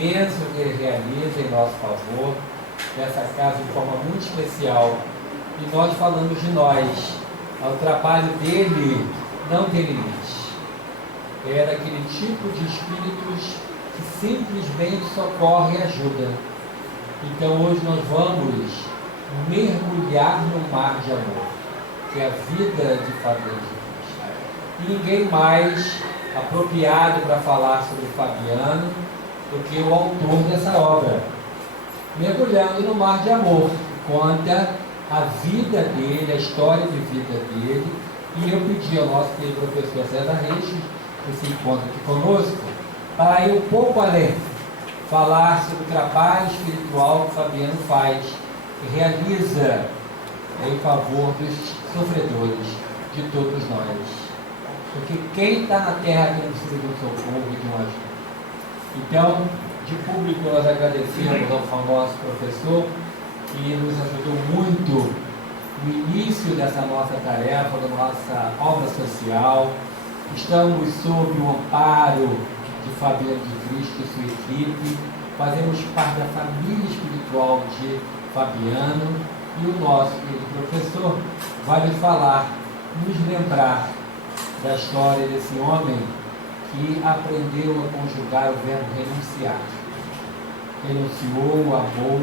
bênção que Ele realiza em nosso favor, nessa casa de forma muito especial. E nós falamos de nós. O trabalho dele não tem limite. É daquele tipo de espíritos que simplesmente socorre e ajuda. Então hoje nós vamos mergulhar no mar de amor, que é a vida de Fabiano de Cristo. E ninguém mais apropriado para falar sobre Fabiano do que o autor dessa obra. Mergulhando no mar de amor, conta a vida dele, a história de vida dele. E eu pedi ao nosso querido professor César Reis, que se encontra aqui conosco, para ir um pouco além, falar sobre o trabalho espiritual que Fabiano faz, que realiza em favor dos sofredores, de todos nós. Porque quem está na terra que não precisa de um socorro e de uma ajuda. Então, de público, nós agradecemos ao nosso professor, que nos ajudou muito no início dessa nossa tarefa, da nossa obra social. Estamos sob o amparo de Fabiano de Cristo e sua equipe, fazemos parte da família espiritual de Fabiano, e o nosso querido professor vai nos falar, nos lembrar da história desse homem que aprendeu a conjugar o verbo renunciar. Renunciou, amou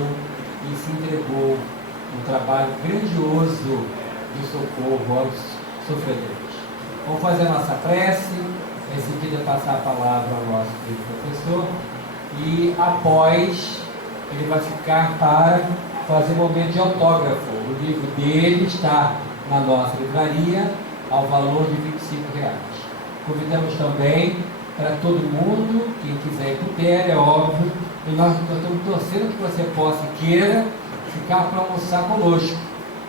e se entregou um trabalho grandioso de socorro aos sofredores. Vamos fazer a nossa prece, em seguida passar a palavra ao nosso querido professor, e após ele vai ficar para fazer um momento de autógrafo. O livro dele está na nossa livraria ao valor de R$25. Convidamos também para todo mundo, quem quiser e puder, é óbvio, e nós estamos torcendo que você possa e queira ficar para almoçar conosco.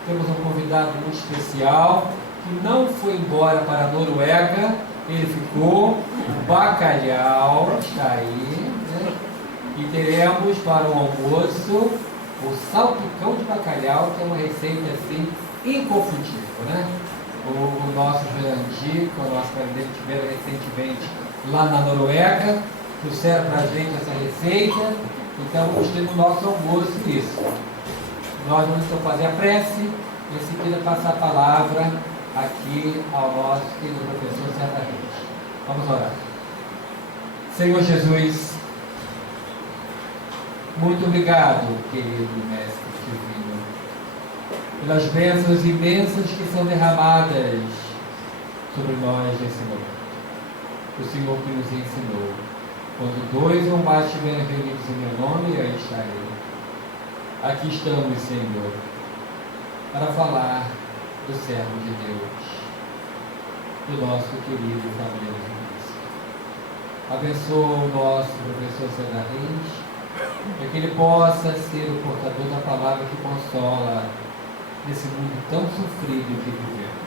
Temos um convidado muito especial, que não foi embora para a Noruega, ele ficou, o bacalhau está aí, né? E teremos para o almoço o salpicão de bacalhau, que é uma receita assim, inconfundível, né? O nosso Jurandir, que é o nosso presidente, tiveram recentemente lá na Noruega, trouxeram para a gente essa receita, então vamos ter no nosso almoço isso. Nós vamos então fazer a prece, e em seguida passar a palavra aqui ao nosso querido professor César Reis. Vamos orar. Senhor Jesus, muito obrigado, querido Mestre Divino, pelas bênçãos imensas que são derramadas sobre nós nesse momento. O Senhor que nos ensinou, quando 2 ou mais estiverem reunidos em meu nome, aí estarei. Aqui estamos, Senhor, para falar do servo de Deus, do nosso querido Fabiano de Cristo. Abençoa o nosso professor César Reis, para que ele possa ser o portador da palavra que consola nesse mundo tão sofrido que vivemos.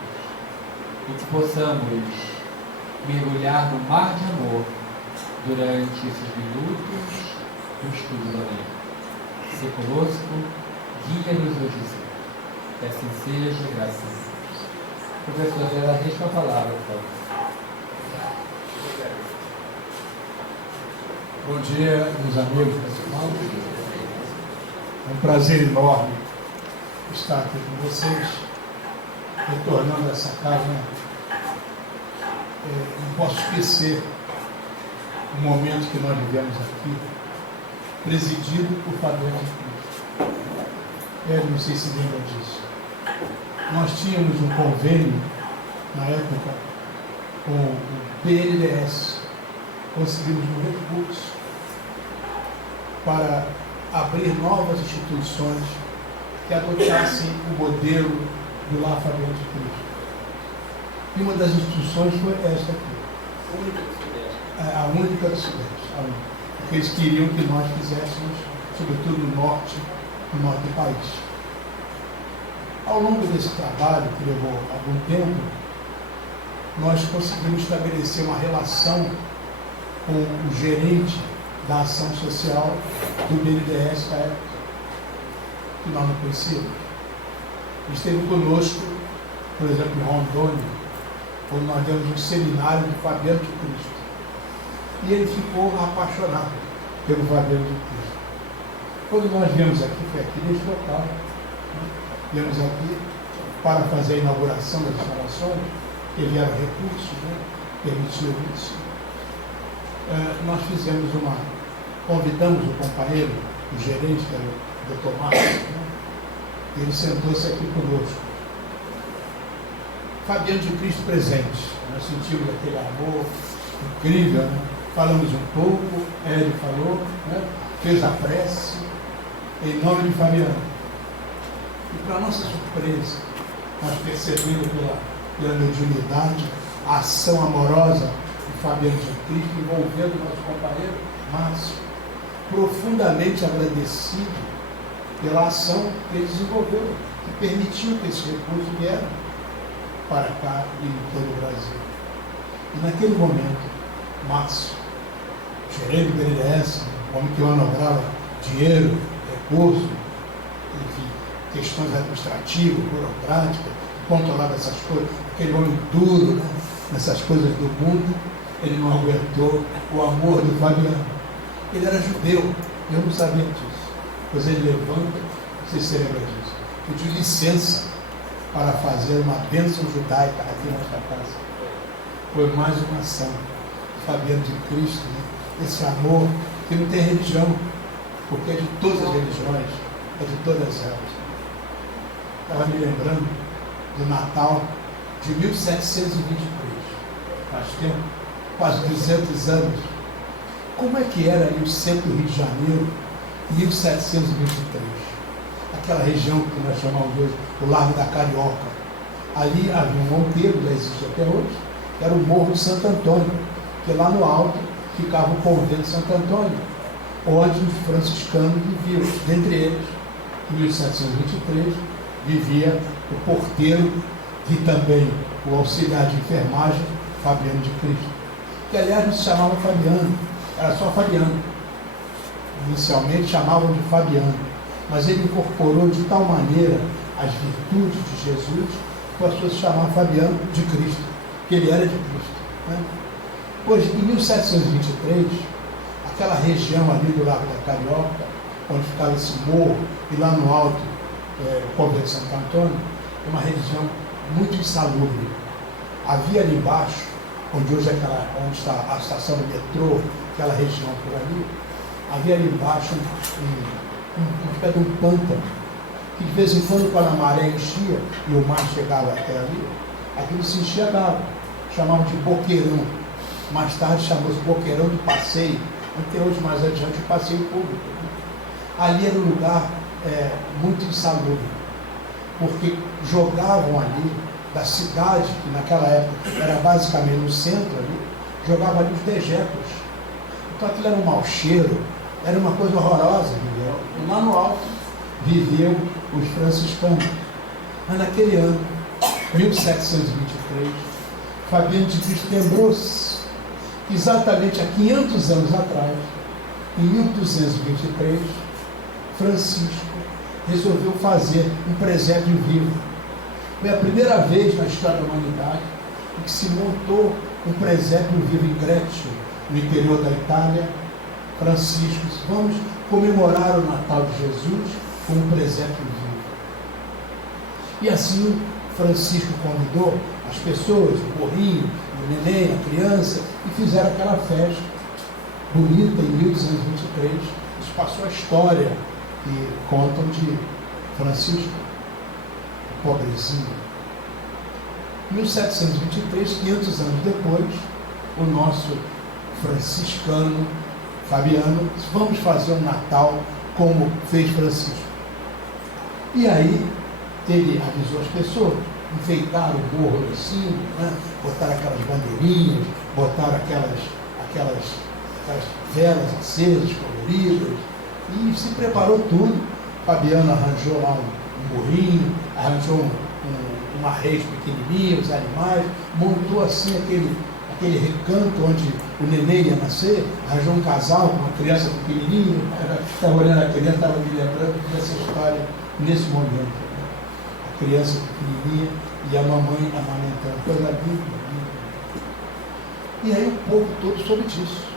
E que possamos mergulhar no mar de amor durante esses minutos do estudo da manhã. Se conosco, guia-nos hoje sempre. Que assim seja, graças a Deus. Professor César Reis, com a palavra, por favor. Bom dia, meus amigos, pessoal. É um prazer enorme estar aqui com vocês, retornando a essa casa. Não posso esquecer o momento que nós vivemos aqui, presidido por Fabiano de Cristo. Não sei se lembra disso. Nós tínhamos um convênio, na época, com o BNDES. Conseguimos um recurso para abrir novas instituições que adotassem o modelo do Lar Fabiano de Cristo. E uma das instituições foi esta aqui. A única do Sudeste. Porque eles queriam que nós fizéssemos, sobretudo no norte do país. Ao longo desse trabalho, que levou algum tempo, nós conseguimos estabelecer uma relação com o gerente da ação social do BNDES da época, que nós não conhecíamos. Ele esteve conosco, por exemplo, em Rondônia, quando nós demos um seminário de Fabiano de Cristo. E ele ficou apaixonado. pelo Fabiano de Cristo. Quando nós viemos aqui, foi aqui neste local, né? Viemos aqui para fazer a inauguração das instalações, que vieram recursos, né? Permitiu isso. Nós convidamos o companheiro, o gerente, que era o Dr. Marcos, né? Ele sentou-se aqui conosco. Fabiano de Cristo presente. Nós sentimos aquele amor incrível, né? Falamos um pouco, ele falou, né? Fez a prece, em nome de Fabiano. E para nossa surpresa, nós percebemos pela mediunidade, a ação amorosa de Fabiano de Cristo, envolvendo o nosso companheiro Márcio, profundamente agradecido pela ação que ele desenvolveu, que permitiu que esse recurso viesse para cá e em todo o Brasil. E naquele momento, Márcio, gerente do BNDES, um homem que manograva dinheiro, recurso, enfim, questões administrativas, burocráticas, controlava essas coisas, aquele homem duro, né, nessas coisas do mundo, ele não aguentou o amor do Fabiano. Ele era judeu, eu não sabia disso. Pois ele levanta, você se lembra disso, pediu licença para fazer uma bênção judaica aqui na nossa casa. Foi mais uma ação de Fabiano de Cristo, né? Esse amor que não tem religião, porque é de todas as religiões, é de todas elas. Estava me lembrando do Natal de 1723, faz tempo, quase 200 anos. Como é que era ali o centro do Rio de Janeiro, 1723? Aquela região que nós chamamos hoje o Largo da Carioca. Ali havia um monteiro, já existe até hoje, que era o Morro de Santo Antônio, que lá no alto ficava o convento de Santo Antônio, onde os franciscanos viviam. Dentre eles, em 1723, vivia o porteiro e também o auxiliar de enfermagem, Fabiano de Cristo, que aliás não se chamava Fabiano, era só Fabiano. Inicialmente chamavam de Fabiano, mas ele incorporou de tal maneira as virtudes de Jesus que passou a se chamar Fabiano de Cristo, que ele era de Cristo, né? Pois em 1723, aquela região ali do Largo da Carioca, onde ficava esse morro, e lá no alto, o convento de Santo Antônio, é uma região muito insalubre. Havia ali embaixo, onde hoje onde está a estação do metrô, aquela região por ali, havia ali embaixo um pé de um pântano, que de vez em quando a maré enchia e o mar chegava até ali, aquilo se enchia d'água, chamavam de boqueirão. Mais tarde chamou-se boqueirão do passeio, até hoje mais adiante o passeio público. Ali era um lugar muito insalubre, porque jogavam ali da cidade, que naquela época era basicamente no centro ali, jogavam ali os dejetos. Então aquilo era um mau cheiro, era uma coisa horrorosa, entendeu? E lá no alto viviam os franciscanos. Mas naquele ano, 1723, Fabiano de Cristo lembrou-se, exatamente há 500 anos atrás, em 1223, Francisco resolveu fazer um presépio vivo. Foi a primeira vez na história da humanidade em que se montou um presépio vivo em Grécio, no interior da Itália. Francisco disse: vamos comemorar o Natal de Jesus com um presépio vivo. E assim Francisco convidou as pessoas, o burrinho, o neném, a criança, e fizeram aquela festa bonita em 1223. Isso passou a história que contam de Francisco, o pobrezinho. Em 1723, 500 anos depois, o nosso franciscano Fabiano disse: vamos fazer um Natal como fez Francisco. E aí ele avisou as pessoas, enfeitaram o morro de cima, né? Botaram aquelas bandeirinhas, botaram aquelas velas acesas, coloridas, e se preparou tudo. Fabiano arranjou lá um burrinho, arranjou uma res pequenininha, os animais, montou assim aquele recanto onde o neném ia nascer, arranjou um casal com uma criança pequenininha, estava olhando a criança, estava me lembrando dessa história nesse momento. Né? A criança pequenininha e a mamãe amamentando, coisa linda. E aí o povo todo soube disso.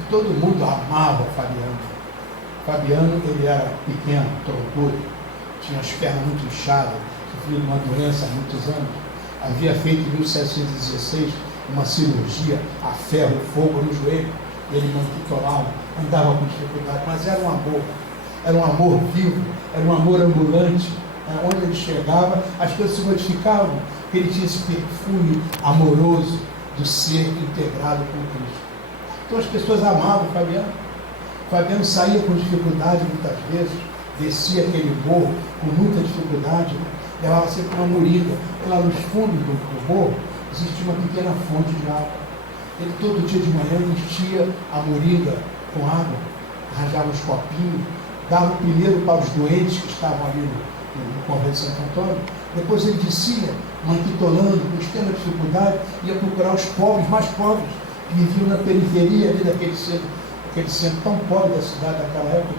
E todo mundo amava Fabiano. Fabiano, ele era pequeno, troncudo, tinha as pernas muito inchadas, sofria de uma doença há muitos anos. Havia feito em 1716 uma cirurgia a ferro e fogo no joelho. Ele manquitolava, andava com dificuldade, mas era um amor vivo, era um amor ambulante. Onde ele chegava, as coisas se modificavam, porque ele tinha esse perfume amoroso do ser integrado com Cristo. Então as pessoas amavam Fabiano. Fabiano saía com dificuldade muitas vezes, descia aquele morro com muita dificuldade, levava sempre uma moringa. E lá nos fundos do morro existia uma pequena fonte de água. Ele todo dia de manhã enchia a moringa com água, arranjava uns copinhos, dava primeiro para os doentes que estavam ali no convento de Santo Antônio. Depois ele descia, manquitolando, com extrema dificuldade, ia procurar os pobres, mais pobres, que viviam na periferia ali daquele centro tão pobre da cidade daquela época,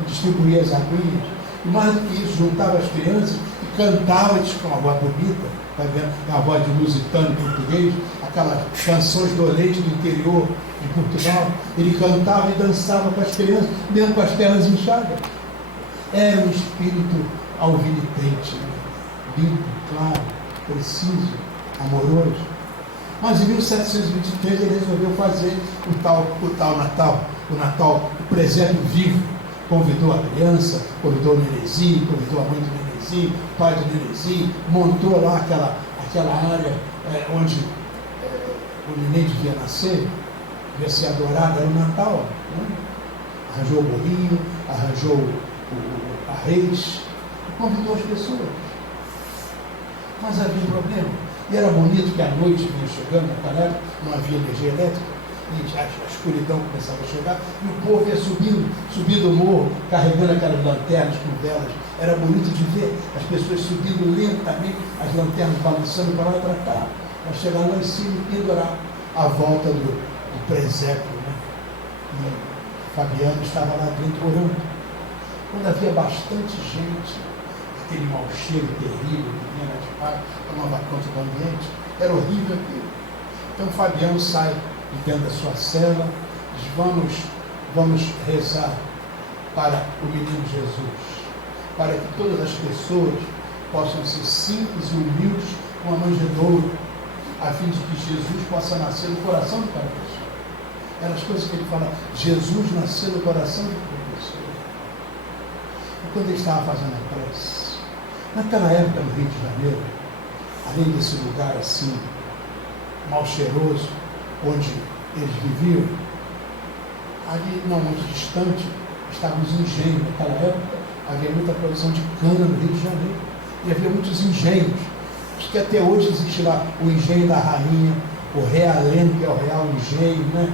e distribuía as aguinhas. E mais do que isso, juntava as crianças e cantava, e com uma voz bonita, tá vendo? Uma voz de lusitano português, aquelas canções do leite do interior de Portugal. Ele cantava e dançava com as crianças, mesmo com as pernas inchadas. Era um espírito alvinitente, limpo, claro, preciso, amoroso. Mas em 1723 ele resolveu fazer o tal Natal, o presépio vivo. Convidou a criança, convidou o Nenezinho, convidou a mãe do Nenezinho, o pai do Nenezinho, montou lá aquela área onde o neném devia nascer, devia ser adorado, era o Natal. Né? Arranjou o bolinho, arranjou a reis, e convidou as pessoas. Mas havia um problema. E era bonito que a noite vinha chegando, naquela época não havia energia elétrica, e a escuridão começava a chegar, e o povo ia subindo o morro, carregando aquelas lanternas com velas. Era bonito de ver as pessoas subindo lentamente, as lanternas balançando para lá e para cá, para chegar lá em cima e pendurar à volta do presépio. Né? E Fabiano estava lá dentro orando. Quando havia bastante gente, aquele mau cheiro terrível que vinha lá de fora, tomava conta do ambiente, era horrível aquilo. Então Fabiano sai de dentro da sua cela, diz: vamos rezar para o menino Jesus, para que todas as pessoas possam ser simples e humildes, com a manjedoura, a fim de que Jesus possa nascer no coração de cada pessoa. Eram as coisas que ele fala: Jesus nasceu no coração de cada pessoa. E quando ele estava fazendo a prece, naquela época no Rio de Janeiro, além desse lugar assim, mal cheiroso, onde eles viviam, ali não muito distante, estavam os engenhos. Naquela época havia muita produção de cana no Rio de Janeiro, e havia muitos engenhos. Acho que até hoje existe lá o engenho da Rainha, o Realengo, que é o Real Engenho, né?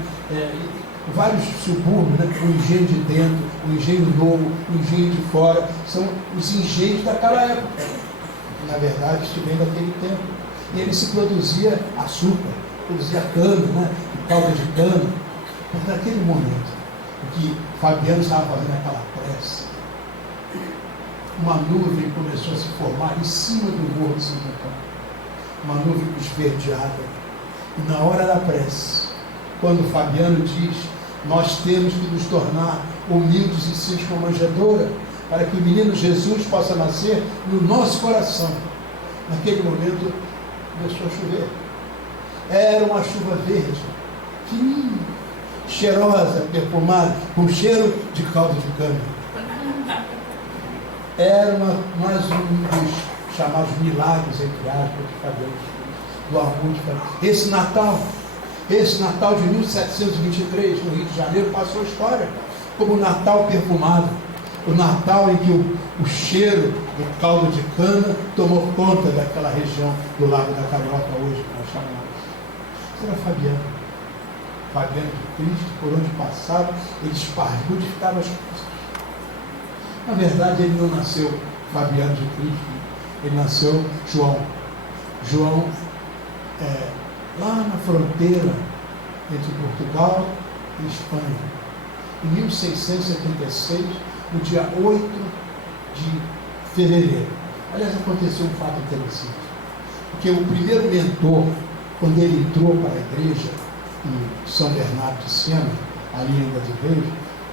Vários subúrbios, né? O engenho de dentro, o engenho novo, o engenho de fora, são os engenhos daquela época. Na verdade, isso vem daquele tempo. E ele se produzia açúcar, produzia cana, né? Calda de cana. Mas naquele momento em que Fabiano estava fazendo aquela prece, uma nuvem começou a se formar em cima do morro de Santo Antônio. Uma nuvem esverdeada. E na hora da prece, quando Fabiano diz: nós temos que nos tornar humildes e simples como a manjedoura, para que o menino Jesus possa nascer no nosso coração. Naquele momento começou a chover. Era uma chuva verde, fininha, cheirosa, perfumada, com cheiro de caldo de cana. Era mais um dos chamados milagres, entre aspas, de Fabiano, do amor de Fabiano. Esse Natal de 1723, no Rio de Janeiro, passou a história como o Natal perfumado. O Natal em que o cheiro do caldo de cana tomou conta daquela região do Lago da Carioca, hoje, que nós chamamos. Isso era Fabiano de Cristo, por onde passava, ele espargudificava as coisas. Na verdade, ele não nasceu Fabiano de Cristo, ele nasceu João. João, lá na fronteira entre Portugal e Espanha, em 1676, no dia 8 de fevereiro. Aliás, aconteceu um fato interessante, porque o primeiro mentor, quando ele entrou para a igreja em São Bernardo de Siena, ali ainda de Reis,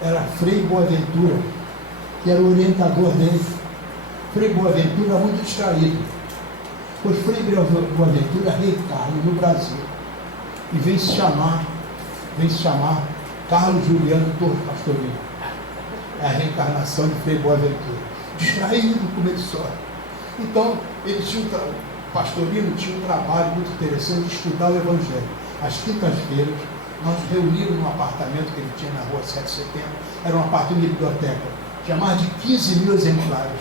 era Frei Boaventura, que era o orientador dele. Frei Boaventura era muito distraído, pois Frei Boaventura reencarna no Brasil e vem se chamar Carlos Juliano Torres Pastorino. É a reencarnação de Frei Boaventura. Distraído como ele só. Então, o Pastorino tinha um trabalho muito interessante de estudar o Evangelho. Às quintas-feiras, nós reunimos num apartamento que ele tinha na rua 7 de setembro, era um apartamento de biblioteca, tinha mais de 15 mil exemplares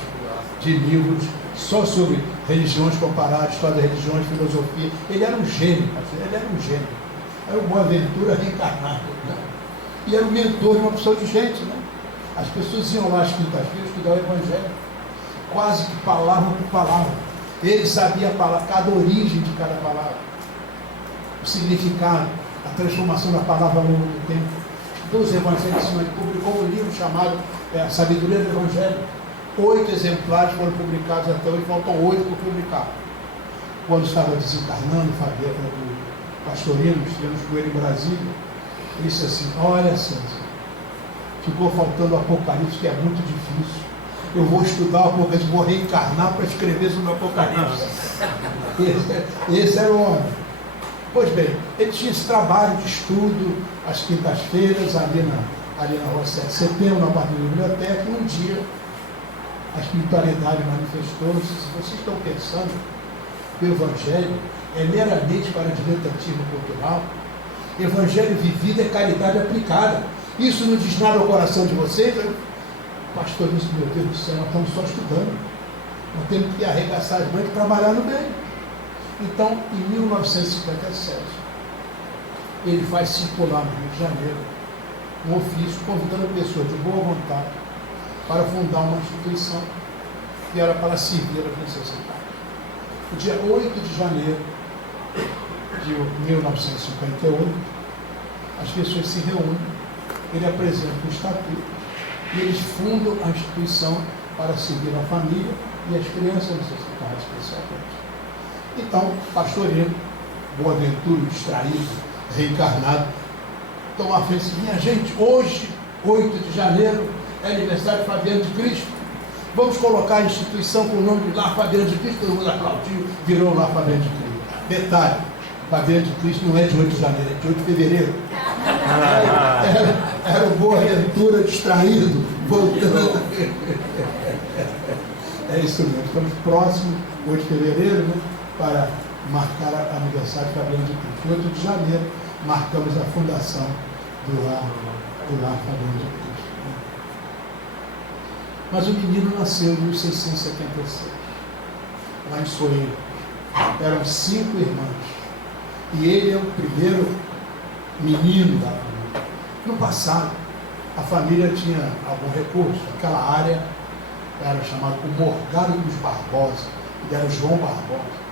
de livros, só sobre religiões comparadas, história das religiões, filosofia. Ele era um gênio, ele era um gênio. Era o Boaventura reencarnado, né? E era o mentor de uma pessoa de gente, né? As pessoas iam lá às quintas-feiras estudar o Evangelho, quase que palavra por palavra. Ele sabia a palavra, cada origem de cada palavra, o significado, a transformação da palavra ao longo do tempo. Dos evangelhos, ele publicou um livro chamado A Sabedoria do Evangelho. 8 exemplares foram publicados até hoje, faltam 8 por publicar. Quando estava desencarnando, Fabiano, do Pastorino, estivemos com ele em Brasília, ele disse assim: olha, César, ficou faltando o Apocalipse, que é muito difícil. Eu vou estudar o Apocalipse, vou reencarnar para escrever sobre o Apocalipse. Esse era o homem. Pois bem, ele tinha esse trabalho de estudo às quintas-feiras, ali na rua 7 de setembro, na parte da biblioteca, e um dia a espiritualidade manifestou-se. Se vocês estão pensando que o Evangelho é meramente para diletantismo cultural, Evangelho vivido é caridade aplicada. Isso não diz nada ao coração de vocês? Pastor, isso, meu Deus do céu, nós estamos só estudando. Nós temos que arregaçar as mãos e trabalhar no bem. Então, em 1957, ele faz circular no Rio de Janeiro um ofício convidando pessoas de boa vontade para fundar uma instituição que era para servir aos necessitados. No dia 8 de janeiro de 1958, as pessoas se reúnem, ele apresenta o estatuto e eles fundam a instituição para servir a família e as crianças necessitadas, especialmente. Então, Pastorino, Boaventura, distraído, reencarnado, toma a frente: minha gente, hoje, 8 de janeiro, é aniversário de Fabiano de Cristo. Vamos colocar a instituição com o nome de Lar Fabiano de Cristo. Todo mundo aplaudiu, virou Lar Fabiano de Cristo. Detalhe: Fabiano de Cristo não é de 8 de janeiro, é de 8 de fevereiro. Era o Boaventura distraído, voltando. É isso mesmo, estamos próximos, 8 de fevereiro, né, para marcar o aniversário de Fabiano de Cristo. 8 de janeiro, marcamos a fundação do Lar Fabiano de Cristo. Mas o menino nasceu em 1676, lá em Soeiro. Eram 5 irmãos. E ele é o primeiro menino da família. No passado, a família tinha algum recurso. Aquela área era chamada o Morgado dos Barbosa, que era o João Barbosa.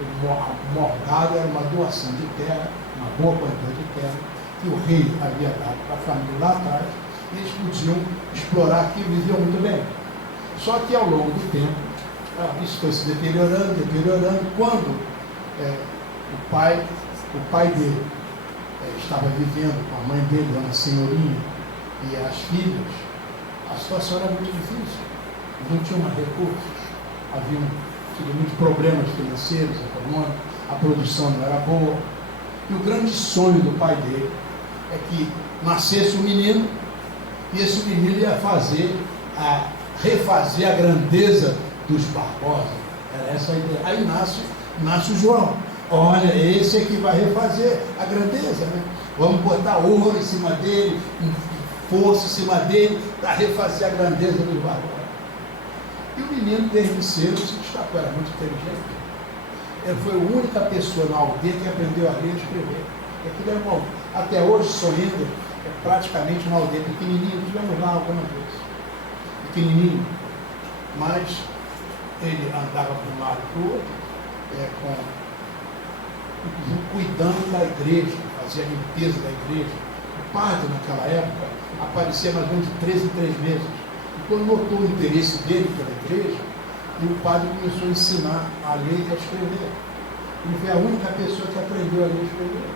O Morgado era uma doação de terra, uma boa quantidade de terra, que o rei havia dado para a família lá atrás, e eles podiam explorar aquilo e viviam muito bem. Só que ao longo do tempo, isso foi se deteriorando, quando o pai dele estava vivendo com a mãe dele, Dona Senhorinha, e as filhas, a situação era muito difícil. Não tinham mais recursos, haviam tido muitos problemas financeiros, econômicos, a produção não era boa. E o grande sonho do pai dele é que nascesse um menino, e esse menino ia refazer a grandeza dos Barbosa. Era essa a ideia. Aí nasce o João. Olha, esse é que vai refazer a grandeza, né? Vamos botar ouro em cima dele, força em cima dele, para refazer a grandeza dos Barbosa. E o menino, desde cedo, se destacou, era muito inteligente. Ele foi a única pessoa na aldeia que aprendeu a ler e escrever. Aquilo era até hoje, Solinda, é praticamente uma aldeia pequenininha. Tivemos lá algumas vezes. Pequenininho. Mas ele andava para um lado e para o outro, cuidando da igreja, fazia a limpeza da igreja. O padre, naquela época, aparecia mais ou menos de 3 em 3 meses. E quando notou o interesse dele pela igreja, o padre começou a ensinar a ler e a escrever. Ele foi a única pessoa que aprendeu a ler e escrever.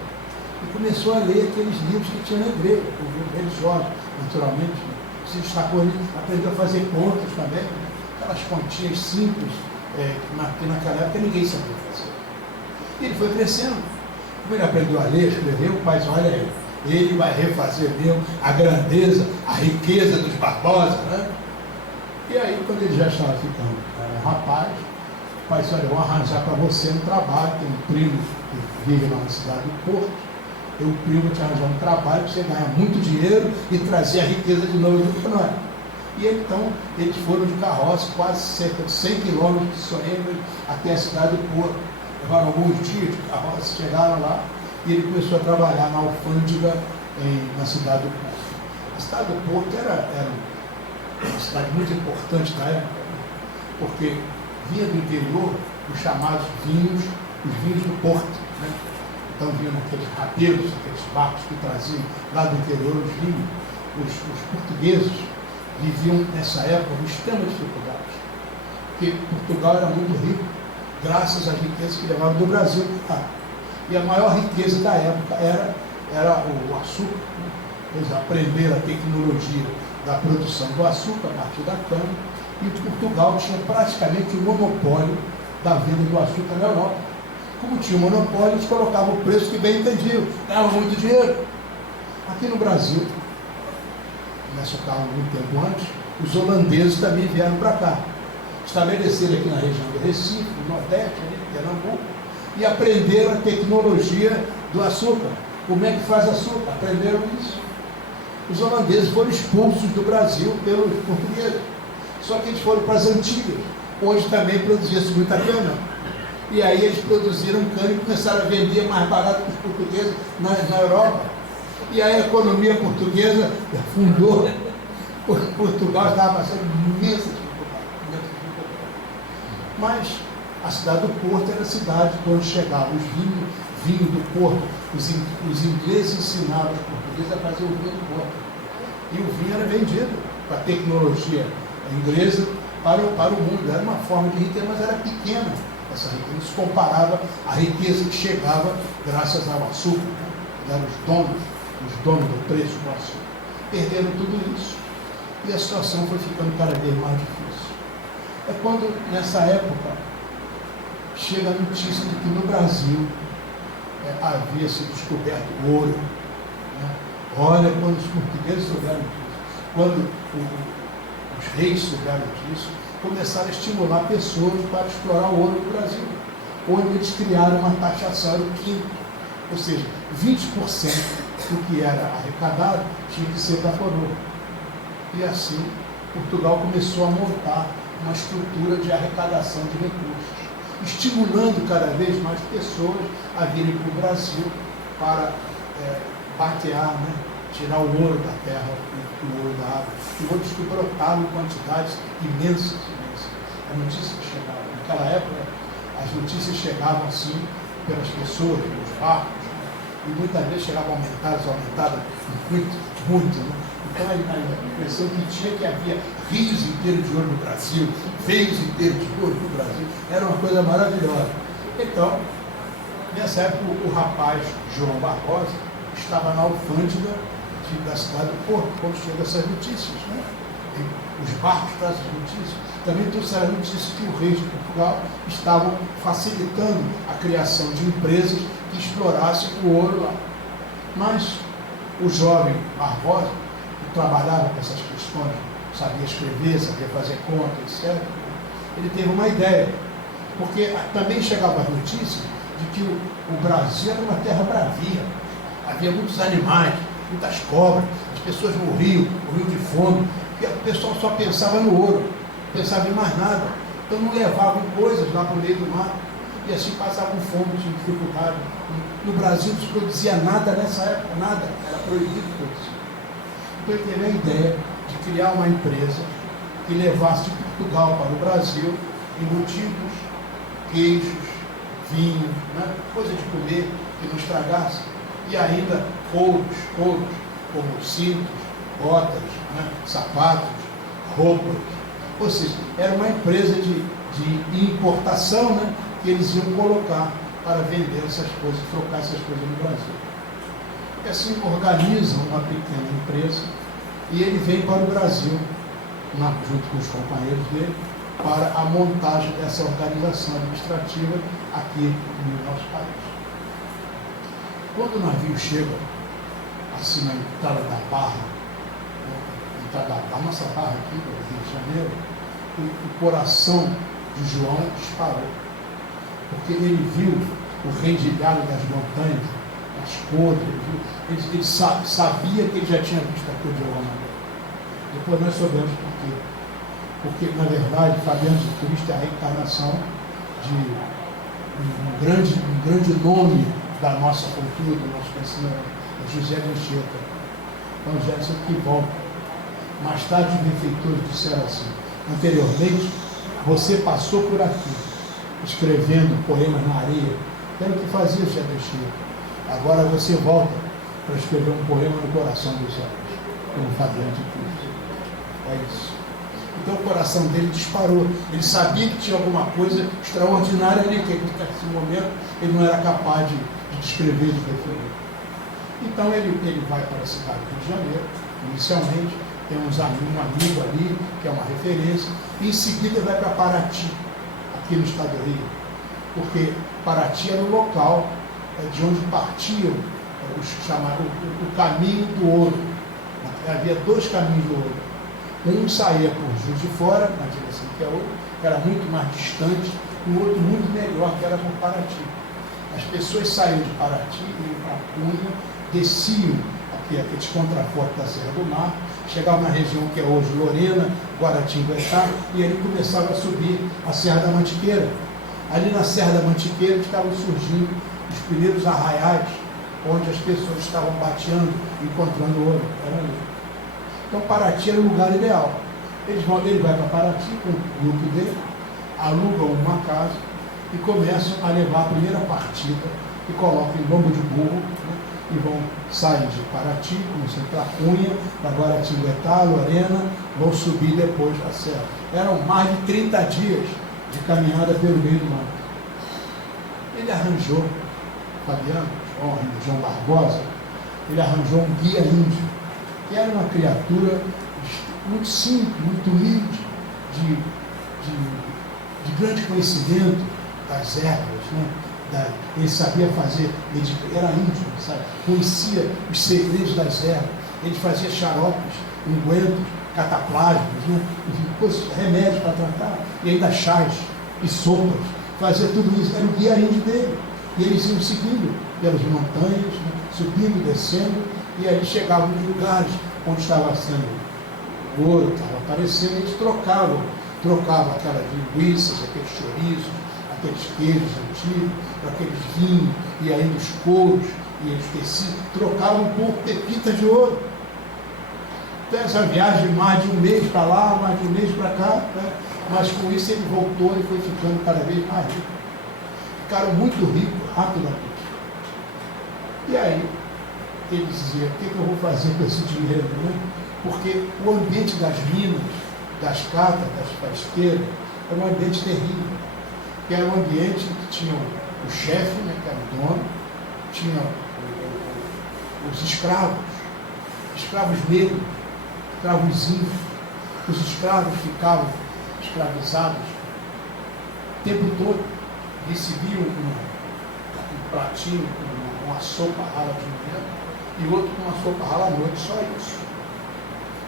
e começou a ler aqueles livros que tinha na igreja, os livros religiosos, naturalmente. Se destacou ali, aprendeu a fazer contas também, aquelas continhas simples, que naquela época ninguém sabia fazer. E ele foi crescendo. Como ele aprendeu a ler, escrever, o pai disse, olha aí, ele vai refazer mesmo a grandeza, a riqueza dos Barbosa, né? E aí, quando ele já estava ficando rapaz, o pai disse, olha, eu vou arranjar para você um trabalho, tem um primo que vive lá na cidade do Porto, eu, o primo, te arranjar um trabalho para você ganhar muito dinheiro e trazer a riqueza de novo do que nós. E então, eles foram de carroça, quase cerca de 100 quilômetros de Sorema até a cidade do Porto. Levaram alguns dias de carroça, chegaram lá e ele começou a trabalhar na alfândega na cidade do Porto. A cidade do Porto era uma cidade muito importante na época, porque vinha do interior os chamados vinhos, os vinhos do Porto, né? Então vinham aqueles rabelos, aqueles barcos que traziam lá do interior os vinhos. Os portugueses viviam nessa época com extrema dificuldade, porque Portugal era muito rico, graças às riquezas que levavam do Brasil para cá. E a maior riqueza da época era o açúcar. Eles aprenderam a tecnologia da produção do açúcar a partir da cana, e Portugal tinha praticamente o monopólio da venda do açúcar na Europa. Como tinha o monopólio, eles colocavam o preço que bem entendiam, ganhavam muito dinheiro. Aqui no Brasil, nessa carro muito tempo antes, os holandeses também vieram para cá. Estabeleceram aqui na região do Recife, no Nordeste, ali, Pernambuco, e aprenderam a tecnologia do açúcar. Como é que faz açúcar? Aprenderam isso. Os holandeses foram expulsos do Brasil pelos portugueses. Só que eles foram para as Antilhas, onde também produzia-se muita cana. E aí eles produziram cana e começaram a vender mais barato que os portugueses na Europa. E a economia portuguesa fundou. Portugal estava passando imensas dificuldades. Mas a cidade do Porto era a cidade onde chegavam os vinhos do Porto. Os ingleses ensinaram os portugueses a fazer o vinho do Porto. E o vinho era vendido com a tecnologia inglesa para o mundo. Era uma forma de riqueza, mas era pequena essa riqueza. Isso comparava a riqueza que chegava graças ao açúcar, que eram os donos do preço do açúcar. Perderam tudo isso. E a situação foi ficando cada vez mais difícil. É quando, nessa época, chega a notícia de que no Brasil havia se descoberto ouro. Né? Olha, quando os portugueses souberam disso, quando os reis souberam disso, começaram a estimular pessoas para explorar o ouro no Brasil, onde eles criaram uma taxação, era o quinto, ou seja, 20% do que era arrecadado tinha que ser para a coroa. E assim, Portugal começou a montar uma estrutura de arrecadação de recursos, estimulando cada vez mais pessoas a virem para o Brasil para batear, né? Tirar o ouro da terra e o ouro da água. E outros que brotaram em quantidades imensas. A notícia que chegava. Naquela época, as notícias chegavam assim pelas pessoas, pelos barcos, né? E muitas vezes chegavam aumentadas muito, né? Então a impressão que tinha que havia rios inteiros de ouro no Brasil, veios inteiros de ouro no Brasil, era uma coisa maravilhosa. Então, nessa época, o rapaz João Barbosa estava na alfândega da cidade do Porto, quando chegam essas notícias, né? Os barcos trazem notícias. Também trouxeram notícias que os reis de Portugal estavam facilitando a criação de empresas que explorassem o ouro lá. Mas o jovem Barbosa, que trabalhava com essas questões, sabia escrever, sabia fazer conta, etc., ele teve uma ideia, porque também chegavam as notícias de que o Brasil era uma terra bravia, havia muitos animais, muitas cobras, as pessoas morriam de fome, e o pessoal só pensava no ouro, não pensava em mais nada, então não levavam coisas lá para o meio do mar, e assim passavam fome, tinham dificuldade. No Brasil não se produzia nada nessa época, nada, era proibido produzir. Então ele teve a ideia de criar uma empresa que levasse de Portugal para o Brasil embutidos, queijos, vinho, né? Coisa de comer que não estragasse, e ainda couros, como cintos, botas, né? Sapatos, roupas. Ou seja, era uma empresa de importação, né? Que eles iam colocar para vender essas coisas, trocar essas coisas no Brasil. E assim organizam uma pequena empresa e ele vem para o Brasil, junto com os companheiros dele, para a montagem dessa organização administrativa aqui no nosso país. Quando o navio chega, assim na entrada da Barra, da nossa Barra aqui, do Rio de Janeiro, o coração de João disparou, porque ele viu o rendilhado das montanhas, as cores, ele sabia que ele já tinha visto aquilo de alguma maneira. Depois nós soubemos por quê. Porque, na verdade, Fabiano de Cristo é a reencarnação de um grande nome da nossa cultura, do nosso pensamento, José de Anchieta. Então, José de Anchieta que volta. Mais tarde, os benfeitores disseram assim: anteriormente, você passou por aqui, escrevendo poemas na areia, era o que fazia José de Anchieta. Agora você volta para escrever um poema no coração dos homens, como Fabiano de Cristo. É isso. Então o coração dele disparou. Ele sabia que tinha alguma coisa extraordinária ali, que nesse momento ele não era capaz de descrever, de definir. Então ele vai para a cidade do Rio de Janeiro, inicialmente, tem um amigo ali, que é uma referência, e em seguida vai para Paraty, aqui no estado do Rio, porque Paraty era o local de onde partiam o caminho do ouro. Havia dois caminhos do ouro. Um saía por Juiz de Fora, na direção que é outra, que era muito mais distante, e o outro muito melhor, que era por Paraty. As pessoas saíam de Paraty, iam para Cunha, desciam aqueles contrafortes da Serra do Mar, chegavam na região que é hoje Lorena, Guaratinguetá, e ali começavam a subir a Serra da Mantiqueira. Ali na Serra da Mantiqueira estavam surgindo os primeiros arraiais, onde as pessoas estavam bateando, encontrando ouro. Era ali. Então Paraty era o lugar ideal. Ele vai para Paraty com o grupo dele, alugam uma casa e começam a levar a primeira partida e colocam em lombo de burro, né, e vão sair de Paraty, começam para Cunha, para Guaratinguetá, Lorena, vão subir depois a serra. Eram mais de 30 dias de caminhada pelo meio do mar. Ele arranjou, Fabiano, João Barbosa, ele arranjou um guia índio, que era uma criatura muito simples, muito humilde, de grande conhecimento das ervas, né? Ele sabia fazer, ele era índio, sabe? Conhecia os segredos das ervas, ele fazia xaropes, ungüentos, cataplásmicos, né? Remédios para tratar, e ainda chás e sopas, fazia tudo isso, era o guia índio dele, e eles iam seguindo pelas montanhas, né? Subindo, descendo, e aí chegavam nos lugares onde estava sendo o ouro, estava aparecendo, e eles trocavam aquelas linguiças, aqueles chouriços, aqueles queijos antigos, aqueles vinhos, e aí os couros, e os tecidos, trocavam por pepitas de ouro. Então essa viagem, mais de um mês para lá, mais de um mês para cá, né? Mas com isso ele voltou e foi ficando cada vez mais rico. Ficaram muito ricos rapidamente. E aí ele dizia: o que eu vou fazer com esse dinheiro? Né? Porque o ambiente das minas, das catas, das fasteiras, era um ambiente terrível. Que era um ambiente que tinha o chefe, né, que era o dono, tinha os escravos negros, escravos índios. Os escravos ficavam escravizados o tempo todo, recebiam um pratinho com uma sopa rala de manhã e outro com uma sopa rala à noite, só isso.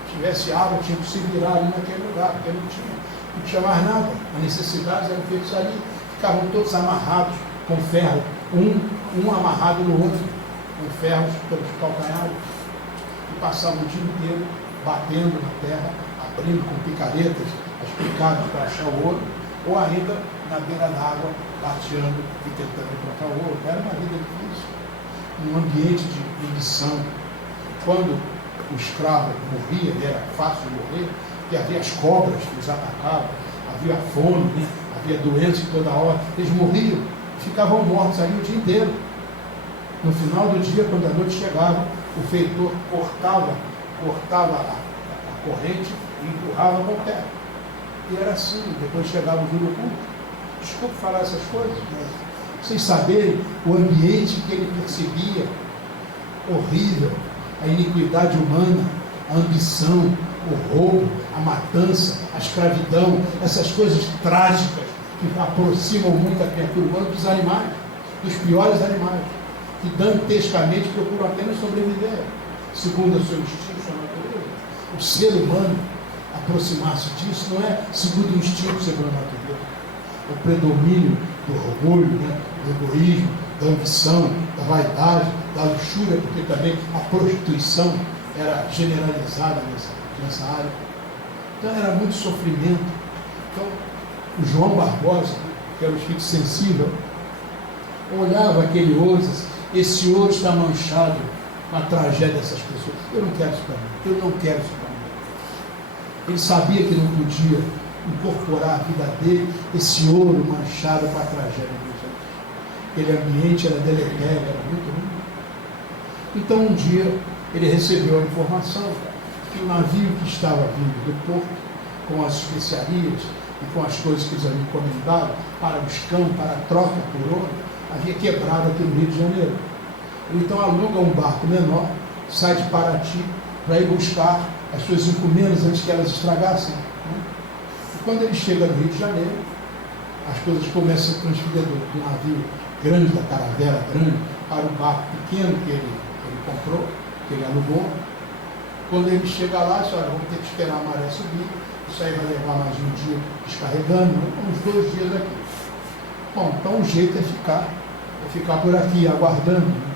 Se tivesse água, tinha que se virar ali naquele lugar, porque não tinha mais nada. As necessidades eram feitas ali, ficavam todos amarrados com ferro, um amarrado no outro, com ferros pelos calcanhares, e passavam o dia inteiro batendo na terra, abrindo com picaretas as picadas para achar o ouro, ou ainda na beira da água, bateando e tentando encontrar o ouro. Era uma vida difícil, num ambiente de inibição. Quando o escravo morria, era fácil de morrer, porque havia as cobras que os atacavam, havia fome, né? Havia doença toda hora, eles morriam, ficavam mortos ali o dia inteiro. No final do dia, quando a noite chegava, o feitor cortava a corrente e empurrava com o pé. E era assim, depois chegava o urubu. Desculpe falar essas coisas, mas vocês saberem o ambiente que ele percebia, horrível, a iniquidade humana, a ambição, o roubo, a matança, a escravidão, essas coisas trágicas que aproximam muito a criatura humana dos animais, dos piores animais, que dantescamente procuram apenas sobreviver, segundo o seu instinto, sua natureza. O ser humano aproximar-se disso não é segundo o instinto, segundo a natureza. O predomínio do orgulho, né, do egoísmo, da ambição, da vaidade, da luxúria, porque também a prostituição era generalizada nessa área. Então era muito sofrimento. Então, o João Barbosa, que era o espírito sensível, olhava aquele ouro e disse: esse ouro está manchado com a tragédia dessas pessoas. Eu não quero isso para mim. Eu não quero isso para mim. Ele sabia que não podia incorporar a vida dele esse ouro manchado com a tragédia dos outros. Aquele ambiente era deletério, era muito ruim. Então um dia ele recebeu a informação que o navio que estava vindo do porto, com as especiarias e com as coisas que eles haviam encomendado para o escambo, para a troca por ouro, havia quebrado aqui no Rio de Janeiro. Ele então aluga um barco menor, sai de Paraty para ir buscar as suas encomendas antes que elas estragassem. E quando ele chega no Rio de Janeiro, as coisas começam a se transferir do navio grande, da caravela grande, para o barco pequeno que ele comprou, que ele alugou. Quando ele chega lá, diz: olha, vamos ter que esperar a maré subir, isso aí vai levar mais um dia descarregando, uns 2 dias aqui. Bom, então o jeito é ficar por aqui, aguardando.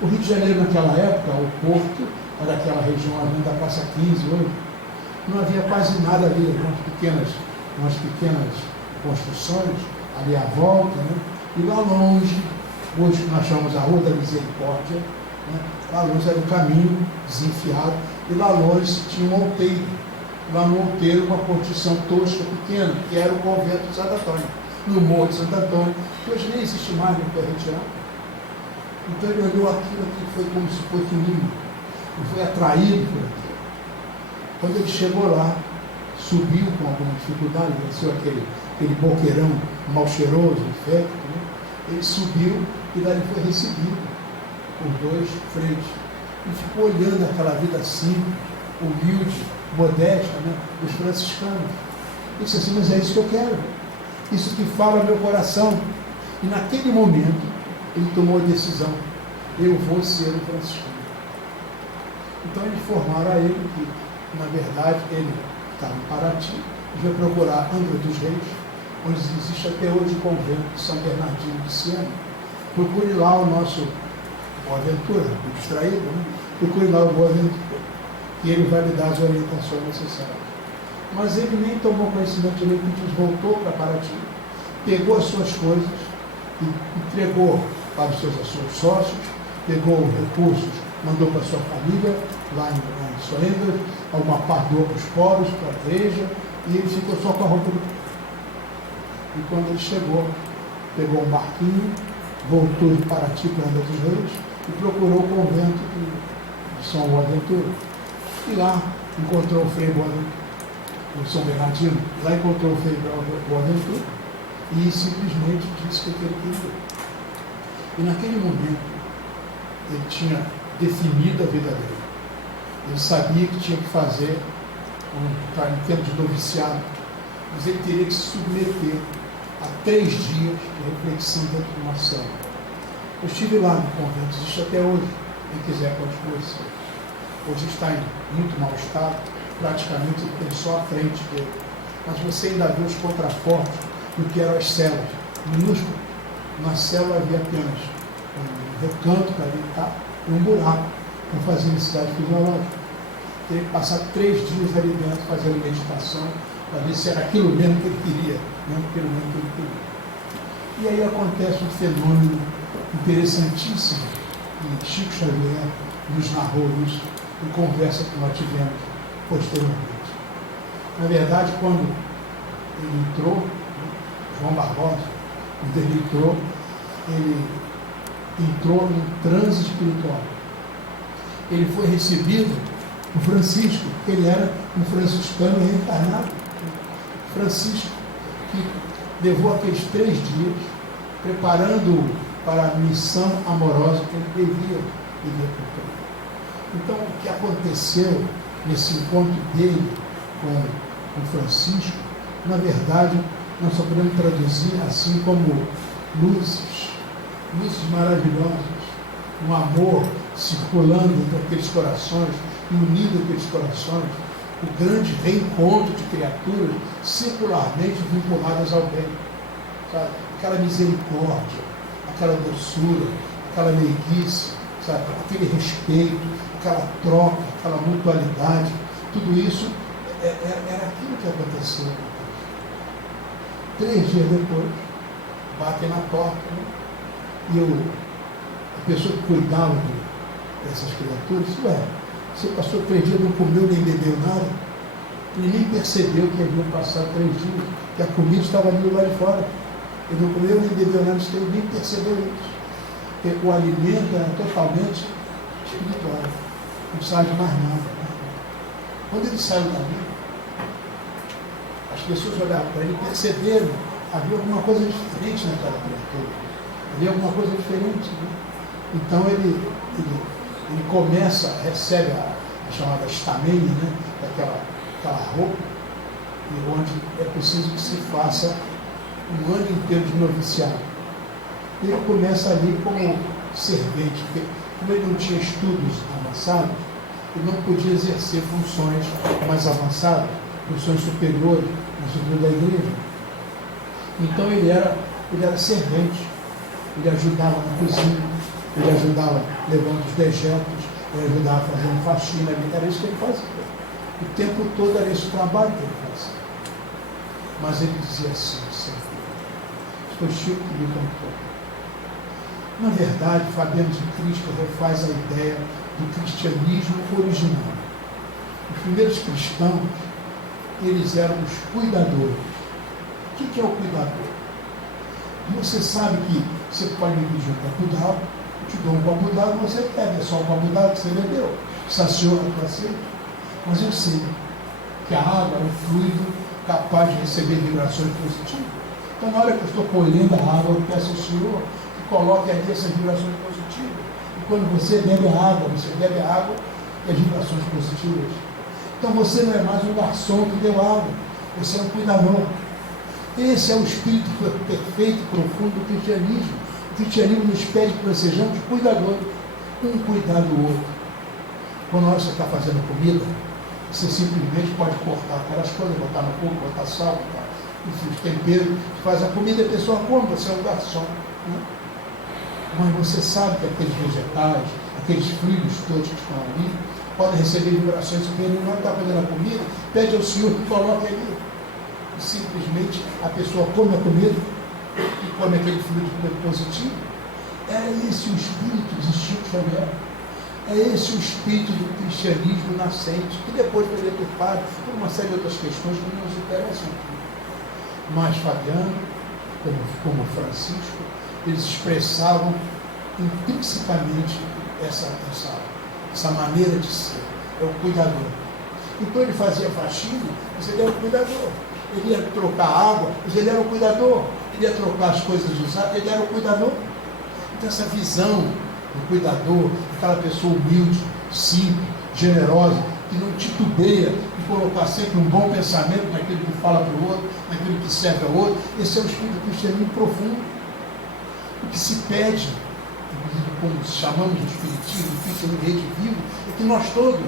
O Rio de Janeiro naquela época, o porto, era aquela região ali da Praça 15 hoje, não havia quase nada ali, umas pequenas construções ali à volta, né? E lá longe, hoje nós chamamos a Rua da Misericórdia, né? Lá longe era um caminho desenfiado, e lá longe se tinha um outeiro, lá no outeiro uma construção tosca, pequena, que era o convento de Santo Antônio, no Morro de Santo Antônio, que hoje nem existe mais, não foi retirado. Então ele olhou aquilo que foi como se fosse um ninho, e foi atraído por aquilo. Quando ele chegou lá, subiu com alguma dificuldade, desceu aquele boqueirão mal cheiroso, infecto, né? Ele subiu e dali foi recebido por 2 freios. E ficou olhando aquela vida assim, humilde, modesta, né? Os franciscanos. Ele disse assim: mas é isso que eu quero, isso que fala meu coração. E naquele momento, ele tomou a decisão: eu vou ser um franciscano. Então eles informaram a ele que, na verdade, ele estava em Paraty, veio procurar Angra dos Reis, onde existe até hoje o convento de São Bernardino de Siena. Procure lá o nosso Boaventura, o distraído, né? Procure lá o Boaventura, e ele vai lhe dar as orientações necessárias. Mas ele nem tomou conhecimento de Benedito, voltou para Paraty, pegou as suas coisas e entregou para os seus sócios, pegou recursos, mandou para a sua família, lá em Soenga, alguma parte doou para os pobres, para a igreja, e ele ficou só com a roupa do corpo. E quando ele chegou, pegou um barquinho, voltou de Paraty para Angra dos Reis e procurou o convento de São Boaventura. E lá encontrou o Frei Boaventura, o São Bernardino, lá encontrou o Frei Boaventura e simplesmente disse o que ele queria. E naquele momento, ele tinha definido a vida dele. Ele sabia que tinha que fazer em tempo de noviciado, mas ele teria que se submeter a 3 dias de reflexão dentro de uma cela. Eu estive lá no convento, existe até hoje, quem quiser pode conhecer. Hoje está em muito mau estado, praticamente tem só a frente dele. Mas você ainda vê os contrafortes do que eram as celas, minúsculas. Na cela havia apenas um recanto para deitar e um buraco para fazer necessidade fisiológica. Teria que passar 3 dias ali dentro fazendo meditação para ver se era aquilo mesmo que ele queria, não aquilo mesmo que ele queria. E aí acontece um fenômeno interessantíssimo, e Chico Xavier nos narrou isso em conversa que nós tivemos posteriormente. Na verdade, quando ele entrou, João Barbosa, quando ele entrou em transe espiritual. Ele foi recebido por Francisco, porque ele era um franciscano reencarnado. Francisco, que levou aqueles 3 dias preparando-o para a missão amorosa que ele devia iria cumprir. Então, o que aconteceu nesse encontro dele com Francisco, na verdade, nós só podemos traduzir assim como luzes maravilhosas, um amor circulando entre aqueles corações, unindo aqueles corações, o grande reencontro de criaturas circularmente vinculadas ao bem, sabe? Aquela misericórdia, aquela doçura, aquela meiguice, sabe? Aquele respeito, aquela troca, aquela mutualidade, tudo isso era aquilo que aconteceu. 3 dias depois, batem na porta, né? E a pessoa que cuidava dessas criaturas disse: ué, você passou 3 dias, não comeu nem bebeu nada? Ele nem percebeu que havia passado 3 dias, que a comida estava ali lá de fora. Ele não comeu nem bebeu nada, ele nem percebeu isso. Porque o alimento era totalmente espiritual, não precisava de mais nada. Quando ele saiu dali, as pessoas olhavam para ele e perceberam que havia alguma coisa diferente naquela criatura. Havia alguma coisa diferente. Né? Então ele começa, recebe a chamada estamene, né? Aquela roupa, e onde é preciso que se faça um ano inteiro de noviciado. Ele começa ali como servente, porque como ele não tinha estudos avançados, ele não podia exercer funções mais avançadas, funções superiores na estrutura da igreja. Então ele era servente, ele ajudava na cozinha, ele ajudava levando os dejetos, ele ajudava fazendo faxina, era isso que ele fazia. O tempo todo era esse trabalho que ele fazia. Mas ele dizia assim, sempre, foi Chico que me contou. Na verdade, Fabiano de Cristo refaz a ideia do cristianismo original. Os primeiros cristãos, eles eram os cuidadores. O que é o cuidador? Você sabe que você pode me pedir um copo d'água, eu te dou um copo d'água, você bebe, é só um copo d'água que você bebeu, saciou a tua sede. Mas eu sei que a água é um fluido capaz de receber vibrações positivas. Então, na hora que eu estou colhendo a água, eu peço ao Senhor que coloque ali essas vibrações positivas. E quando você bebe a água e as vibrações positivas. Então, você não é mais um garçom que deu água, você é um cuidador. Esse é o espírito perfeito e profundo do cristianismo. O cristianismo nos pede que nós sejamos cuidadores, um cuidar do outro. Quando você está fazendo comida, você simplesmente pode cortar aquelas coisas, botar no fogo, botar sal, botar, enfim, os temperos, faz a comida e a pessoa come, você é um garçom. Né? Mas você sabe que aqueles vegetais, aqueles fluidos todos que estão ali, podem receber vibrações superiores. Não está fazendo a comida, pede ao Senhor que coloque ali. E simplesmente a pessoa come a comida e come aquele fluido positivo. Era esse o espírito de Chico Xavier. É esse o espírito do cristianismo nascente, que depois foi deturpado por uma série de outras questões que não nos interessam. Mas Fabiano, como Francisco, eles expressavam intrinsecamente essa maneira de ser. É o cuidador. Então ele fazia faxina, mas ele era o cuidador. Ele ia trocar água, mas ele era o cuidador. Ele ia trocar as coisas usadas, ele era o cuidador. Então essa visão do cuidador, aquela pessoa humilde, simples, generosa, que não titubeia em colocar sempre um bom pensamento naquilo que fala para o outro, naquilo que serve ao outro. Esse é o espírito do cristianismo profundo. O que se pede, como chamamos de espiritismo, o cristianismo rede vivo, é que nós todos,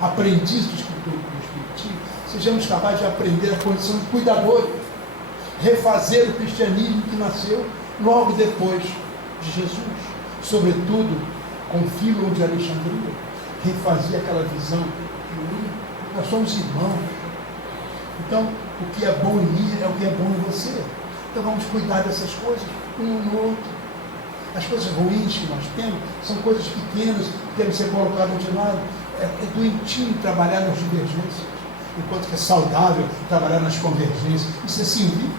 aprendizes do espiritismo, sejamos capazes de aprender a condição de cuidador, refazer o cristianismo que nasceu logo depois de Jesus, sobretudo com o filho de Alexandria, refazer aquela visão que nós somos irmãos. Então, o que é bom em mim é o que é bom em você. Então vamos cuidar dessas coisas um no outro. As coisas ruins que nós temos são coisas pequenas que devem ser colocadas de lado. É doentio trabalhar nas divergências, enquanto que é saudável trabalhar nas convergências. Isso é sim.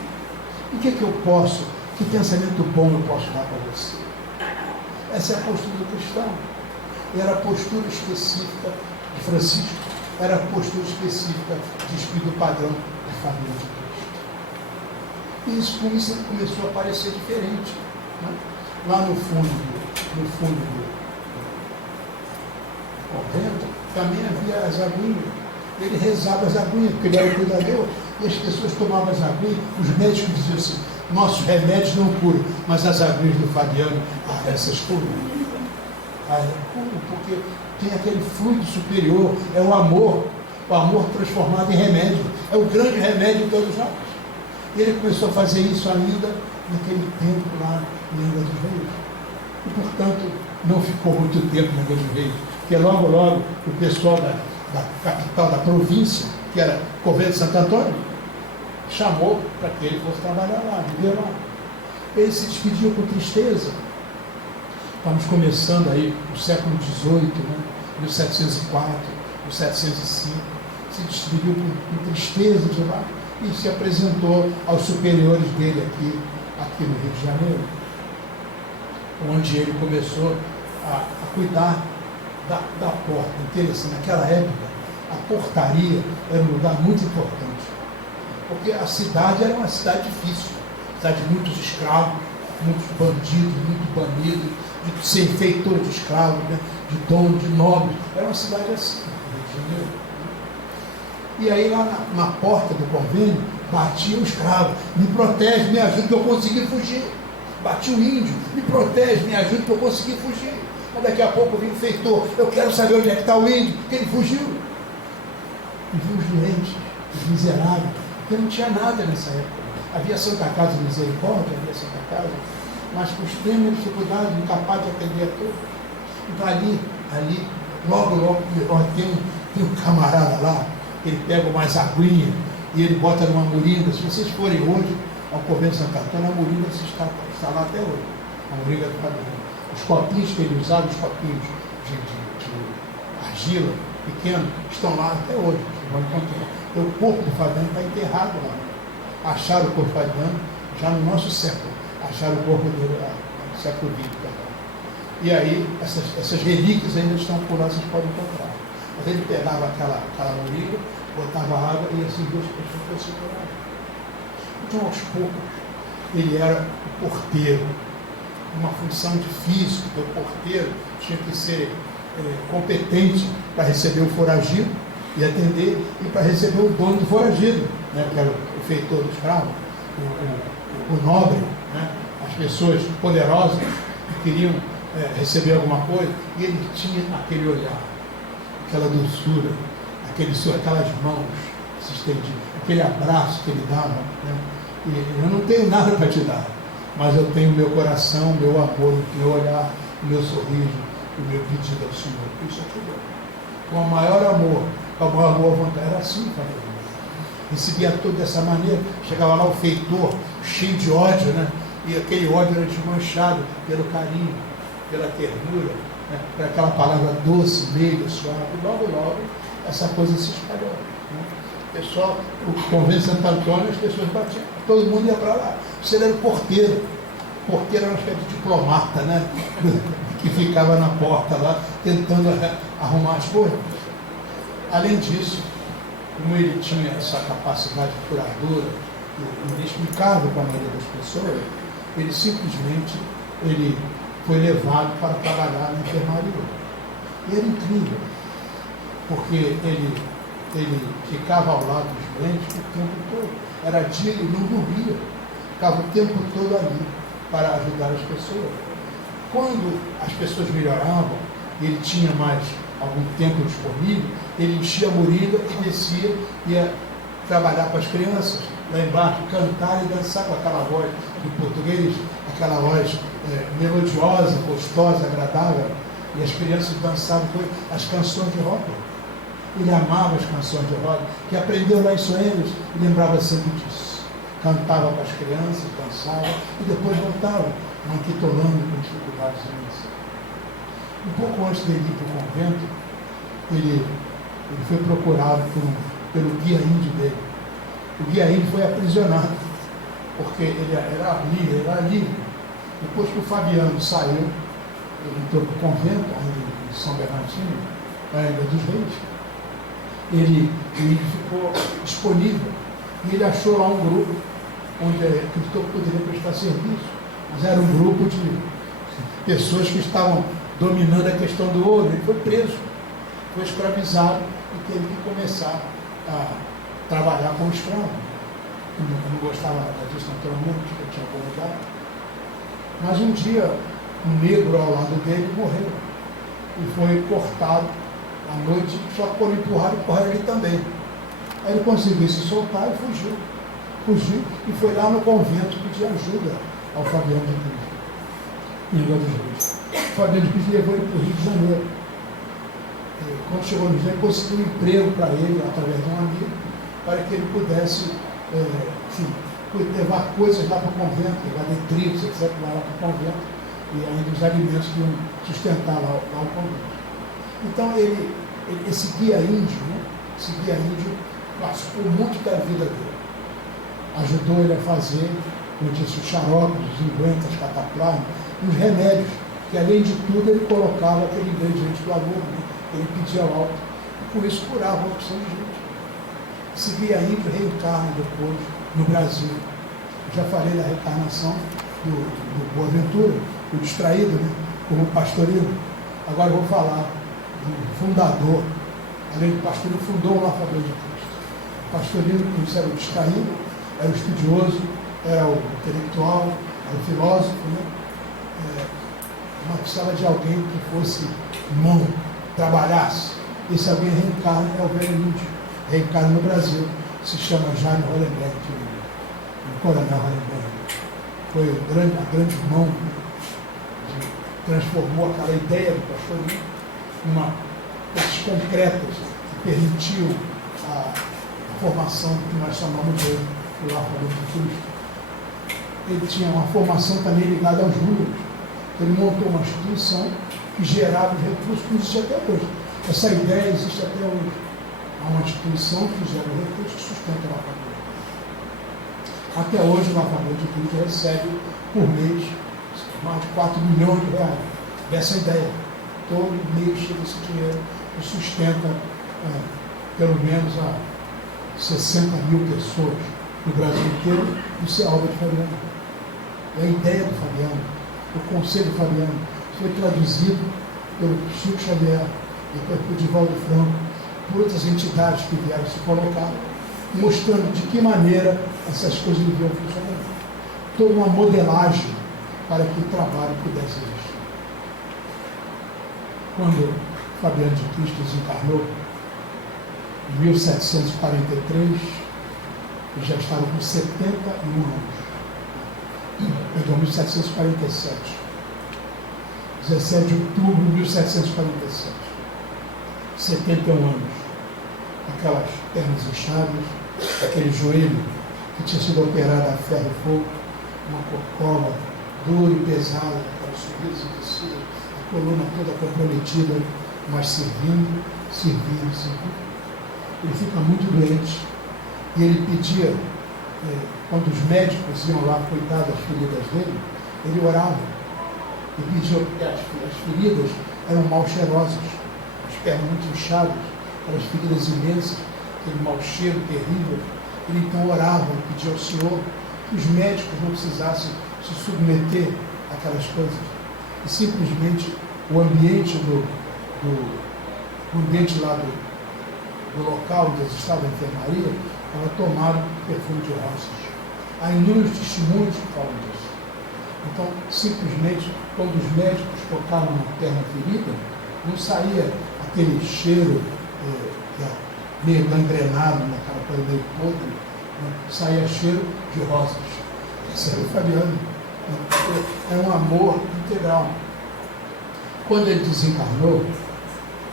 O que eu posso, que pensamento bom eu posso dar para você? Essa é a postura do cristão. Era a postura específica de Francisco, era a postura específica de espírito padrão de família de Cristo. E isso, com isso, começou a parecer diferente. Né? Lá no fundo convento, também havia as aguinhas. Ele rezava as aguinhas, porque ele era o cuidador, e as pessoas tomavam as aguinhas, os médicos diziam assim, nossos remédios não curam, mas as aguinhas do Fabiano, essas curam. Curam, porque tem aquele fluido superior, é o amor transformado em remédio, é o grande remédio de todos nós. E ele começou a fazer isso ainda naquele tempo lá em Angra dos Reis. E, portanto, não ficou muito tempo em Angra dos Reis, porque logo o pessoal da capital, da província, que era Convento de Santo Antônio, chamou para que ele fosse trabalhar lá, viver lá. Ele se despediu com tristeza. Estamos começando aí o século XVIII, né? 1704, 1705, se despediu com tristeza de lá e se apresentou aos superiores dele aqui no Rio de Janeiro, onde ele começou a cuidar da porta. Interessante, naquela época, a portaria era um lugar muito importante, porque a cidade era uma cidade difícil, cidade de muitos escravos, muitos bandidos, muito banidos, de ser feitor de escravos, né? De dono, de nobres. Era uma cidade assim, Rio de Janeiro. E aí lá na porta do convênio, batia o escravo, me protege, me ajuda que eu consegui fugir. Batia o índio, me protege, me ajuda que eu consegui fugir. Mas daqui a pouco vem o feitor, eu quero saber onde é que está o índio, porque ele fugiu. E viu os doentes, os miseráveis, porque não tinha nada nessa época. Havia Santa Casa de Misericórdia, havia Santa Casa, mas com extrema dificuldade, incapaz de atender a todos. Então ali, logo, tem um camarada lá, ele pega umas aguinhas e ele bota numa moringa. Se vocês forem hoje ao Convento de Santo Antônio, a moringa está lá até hoje, a moringa do Fabiano. Os copinhos que ele usava, os copinhos de argila, pequeno, estão lá até hoje. O corpo do Fabiano está enterrado lá. Acharam o corpo do Fabiano já no nosso século. Acharam o corpo dele lá, no século XX. E aí, essas relíquias ainda estão por lá, vocês podem encontrar. Mas ele pegava aquela moringa, botava água e assim duas pessoas fossem curadas. Então, aos poucos, ele era o porteiro. Uma função difícil, porque o porteiro tinha que ser competente para receber o foragido e atender, e para receber o dono do foragido, né, que era o feitor do escravo, o nobre, né, as pessoas poderosas que queriam receber alguma coisa, e ele tinha aquele olhar, aquela doçura, aquelas mãos que se estendiam, aquele abraço que ele dava, né, e eu não tenho nada para te dar, mas eu tenho o meu coração, o meu amor, o meu olhar, o meu sorriso, o meu pedido ao Senhor. Isso é tudo. Com o maior amor, com a maior boa vontade. Era assim, Fabiano. Recebia tudo dessa maneira. Chegava lá o feitor, cheio de ódio, né? E aquele ódio era desmanchado pelo carinho, pela ternura, né? Por aquela palavra doce, meiga, suave. E logo, essa coisa se espalhou. Né? O pessoal, o Convento de Santo Antônio, as pessoas batiam, todo mundo ia para lá. Você era o porteiro. O porteiro era uma espécie de diplomata, né? Que ficava na porta lá, tentando arrumar as coisas. Além disso, como ele tinha essa capacidade curadora, inexplicável para a maioria das pessoas, ele simplesmente foi levado para trabalhar na enfermaria. E era incrível, porque ele ficava ao lado dos doentes o tempo todo. Era dia, ele não dormia, ficava o tempo todo ali para ajudar as pessoas. Quando as pessoas melhoravam, ele tinha mais algum tempo disponível, ele enchia a moringa e descia, ia trabalhar com as crianças, lá embaixo, cantar e dançar com aquela voz de português, aquela voz melodiosa, gostosa, agradável, e as crianças dançavam com as canções de roda. Ele amava as canções de roda, que aprendeu lá em Soemes e lembrava sempre disso. Cantava com as crianças, dançava e depois voltava, manquitolando com dificuldades imensas. Um pouco antes dele ir para o convento, ele foi procurado pelo guia índio dele. O guia índio foi aprisionado, porque ele era livre. Depois que o Fabiano saiu, ele entrou para o convento, em São Bernardino, na Angra dos Reis, ele ficou disponível. E ele achou lá um grupo onde acreditou que poderia prestar serviço. Mas era um grupo de pessoas que estavam dominando a questão do ouro. Ele foi preso. foi escravizado e teve que começar a trabalhar como escravo. Eu não gostava disso naturalmente, porque eu tinha acomodado. Mas um dia, um negro ao lado dele morreu. E foi cortado à noite, só que foram empurrados e correram ele também. Aí ele conseguiu se soltar e fugiu. Fugiu e foi lá no convento pedir ajuda ao Fabiano de Cristo, em Angra dos Reis. O Fabiano de Cristo levou ele para o Rio de Janeiro. Quando chegou no Rio de Janeiro, conseguiu um emprego para ele, através de um amigo, para que ele pudesse levar coisas lá para o convento, levar detritos, etc., lá para o convento, e ainda os alimentos que iam sustentar lá o convento. Então, esse guia índio, esse guia índio participou muito da vida dele. Ajudou ele a fazer, como eu disse, os xaropes, os ungüentos, as cataplasmas, e os remédios, que além de tudo ele colocava aquele ingrediente do amor, ele pedia ao alto, e por isso curava a opção de gente. Esse guia índio reencarna depois no Brasil. Eu já falei da reencarnação do Boaventura, o distraído, como pastorino. Agora eu vou falar do fundador, além do pastorino, fundou o Lavrador de Cristo. O pastorino, como disse, era o distraído, era o estudioso, era o intelectual, era o filósofo, mas precisava de alguém que fosse mão, trabalhasse. Esse alguém reencarna, é o velho índio, reencarna no Brasil, se chama Jaime Hollenberg, o coronel Hollenberg. Foi a grande mão que transformou aquela ideia do pastorino numa coisas concretas que permitiu a formação que nós chamamos de Lavrador de Cristo. Ele tinha uma formação também ligada aos números. Ele montou uma instituição que gerava os recursos que existe até hoje. Essa ideia existe até hoje. Há uma instituição que gera recursos que sustenta o Lavrador. Até hoje o Lavrador de Cristo recebe por mês mais de 4 milhões de reais dessa ideia. Todo mês chega esse dinheiro e sustenta pelo menos a 60 mil pessoas no Brasil inteiro. Isso é obra de Fabiano. É a ideia do Fabiano, o conselho Fabiano. Foi traduzido pelo Chico Xavier, depois por Divaldo Franco, por outras entidades que vieram se colocar, mostrando de que maneira essas coisas deviam funcionar. Toda uma modelagem para que o trabalho pudesse existir. Quando Fabiano de Cristo desencarnou, em 1743, ele já estava com 71 anos. Perdão, 1747. 17 de outubro de 1747. 71 anos. Aquelas pernas inchadas, aquele joelho que tinha sido operado a ferro e fogo, uma corcova dura e pesada, aquelas subidas e descidas, a coluna toda comprometida, mas servindo. Ele fica muito doente e ele pedia, quando os médicos iam lá cuidar das feridas dele, ele orava e pedia, porque as feridas eram mal cheirosas, as pernas muito inchadas, aquelas feridas imensas, aquele mau cheiro terrível. Ele então orava e pedia ao Senhor que os médicos não precisassem se submeter àquelas coisas, e simplesmente o ambiente lá do local onde eles estavam, a enfermaria, estava tomado por perfume de rosas. Há inúmeros testemunhos que falam disso. Então, simplesmente, quando os médicos tocavam na perna ferida, não saía aquele cheiro meio gangrenado, naquela coisa meio podre, saía cheiro de rosas. Esse era o Fabiano. É um amor integral. Quando ele desencarnou,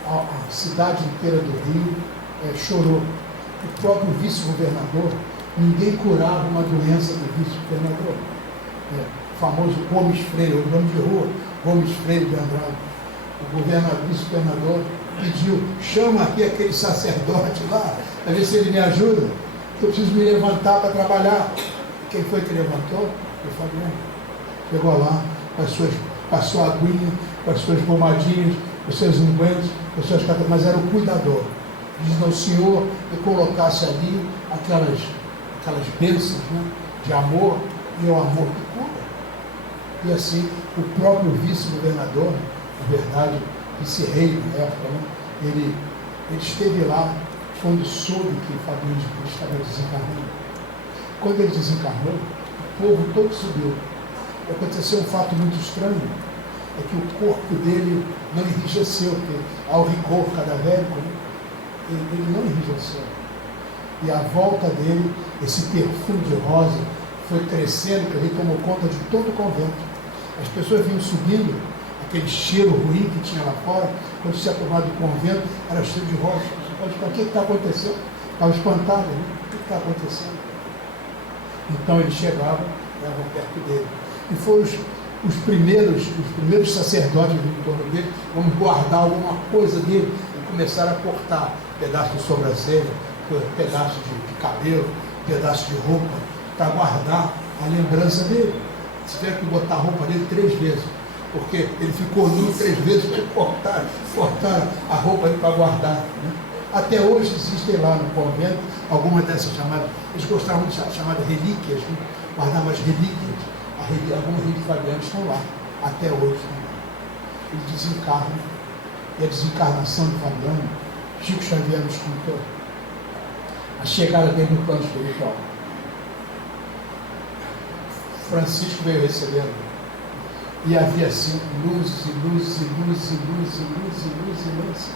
a cidade inteira do Rio chorou. O próprio vice-governador, ninguém curava uma doença do vice-governador. O famoso Gomes Freire, o nome de rua, Gomes Freire de Andrade. O vice-governador pediu, chama aqui aquele sacerdote lá, para ver se ele me ajuda, que eu preciso me levantar para trabalhar. Quem foi que levantou? Foi o Fabiano. Chegou lá, com a sua aguinha, com as suas pomadinhas, com os seus ungüentos, com as suas cataplasmas, mas era o cuidador. Diz ao Senhor que colocasse ali aquelas bênçãos, de amor, e o amor que cura. E assim, o próprio vice-governador, na verdade, vice-rei na época, ele Ele esteve lá quando soube que Fabiano de Cristo estava desencarnando. Quando ele desencarnou, o povo todo subiu. Aconteceu um fato muito estranho, é que o corpo dele não enrijeceu, porque ao rigor cadavérico, né, ele não enrijeceu. E à volta dele, esse perfume de rosa foi crescendo, que ele tomou conta de todo o convento. As pessoas vinham subindo, aquele cheiro ruim que tinha lá fora, quando se aproximava do convento, era cheiro de rosa. O que está acontecendo? Estava espantado, né? O que está acontecendo? Então ele chegava, estavam perto dele. E foram os primeiros sacerdotes em torno dele, vamos guardar alguma coisa dele, e começaram a cortar pedaço de sobrancelha, pedaço de cabelo, pedaço de roupa, para guardar a lembrança dele. Tiveram que botar a roupa dele 3 vezes, porque ele ficou nu 3 vezes, que cortaram a roupa para guardar. Né? Até hoje existem lá no convento algumas dessas chamadas, eles gostavam de chamar de relíquias, né? Guardavam as relíquias, algumas relíquias fabianas estão lá, até hoje. Né? Ele desencarna, e a desencarnação de Fabiano, Chico Xavier nos contou, a chegada dele no plano espiritual. Francisco veio recebendo, e havia assim luzes e luzes e luzes e luzes e luzes e luzes e luzes.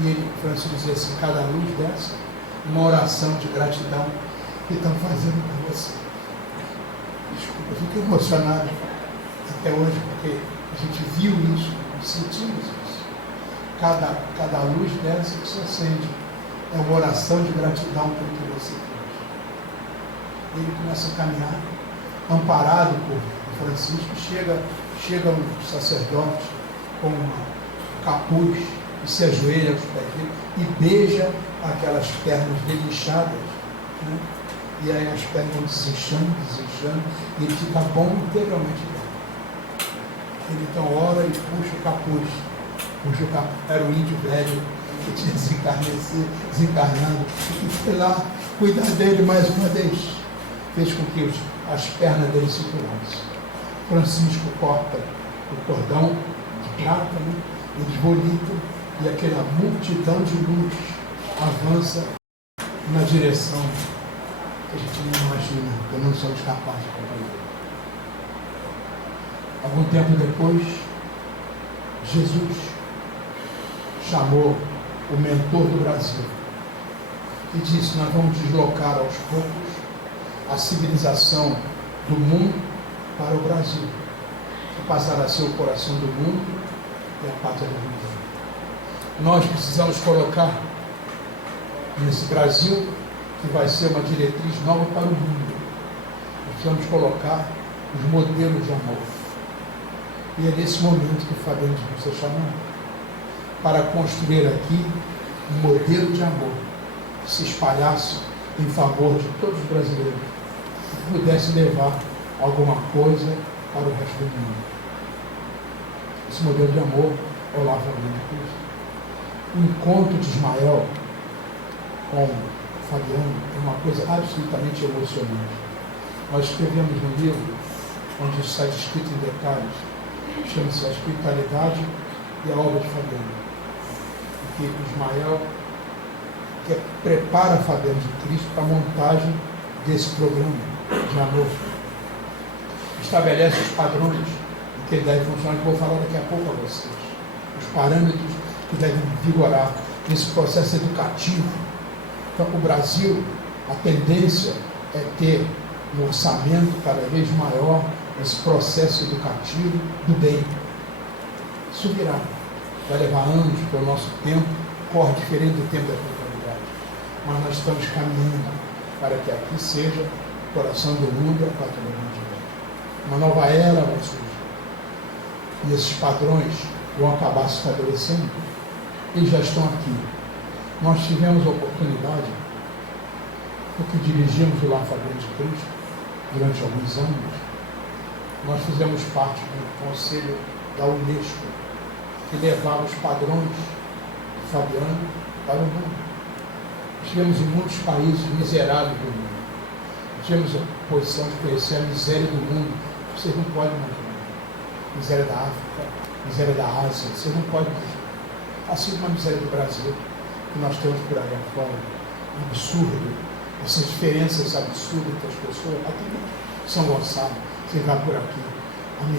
E ele, Francisco dizia assim, cada luz dessa, uma oração de gratidão que estão fazendo para você. Desculpa, eu fico emocionado até hoje, porque a gente viu isso, sentimos isso. Cada luz dessa que se acende é uma oração de gratidão pelo que você fez. Ele começa a caminhar, amparado por Francisco, chega um sacerdote com um capuz, e se ajoelha aos pés dele e beija aquelas pernas dele inchadas, né? E aí as pernas vão desinchando, e ele fica bom integralmente bem. Ele então ora e puxa o capuz. Era o índio velho que tinha desencarnado, e foi lá cuidar dele mais uma vez. Fez com que as pernas dele se curassem. Francisco corta o cordão de prata, né? Eles volitam, e aquela multidão de luz avança na direção que a gente não imagina, que não somos capazes de compreender. Algum tempo depois, Jesus chamou o mentor do Brasil e disse: nós vamos deslocar aos poucos a civilização do mundo para o Brasil, que passará a ser o coração do mundo e a pátria do mundo. Nós precisamos colocar nesse Brasil, que vai ser uma diretriz nova para o mundo, nós precisamos colocar os modelos de amor. E é nesse momento que Fabiano de Cristo é chamado para construir aqui um modelo de amor que se espalhasse em favor de todos os brasileiros, que pudesse levar alguma coisa para o resto do mundo. Esse modelo de amor é o lar Fabiano de Cristo. O encontro de Ismael com Fabiano é uma coisa absolutamente emocionante. Nós escrevemos um livro onde isso está descrito em detalhes, chama-se A Espiritualidade e a Obra de Fabiano. Que Ismael prepara Fabiano de Cristo para a montagem desse programa de amor. Estabelece os padrões em que ele deve funcionar, que eu vou falar daqui a pouco a vocês. Os parâmetros que devem vigorar nesse processo educativo. Então, o Brasil, a tendência é ter um orçamento cada vez maior nesse processo educativo do bem. Isso virá. Vai levar anos, porque o nosso tempo corre diferente do tempo da espiritualidade. Mas nós estamos caminhando para que aqui seja o coração do mundo e a pátria do mundo de Deus. Uma nova era vai surgir. E esses padrões vão acabar se estabelecendo. Eles já estão aqui. Nós tivemos a oportunidade, porque dirigimos o Lar Fabiano de Cristo durante alguns anos, nós fizemos parte do conselho da Unesco, que levava os padrões de Fabiano para o mundo. Estivemos em muitos países miseráveis do mundo. Tivemos a posição de conhecer a miséria do mundo. Vocês não podem imaginar. Miséria da África, miséria da Ásia, vocês não podem imaginar. assim como a miséria do Brasil, que nós temos por aí fora, absurdo, essas diferenças absurdas entre as pessoas, aqui em São Gonçalo, você vai por aqui,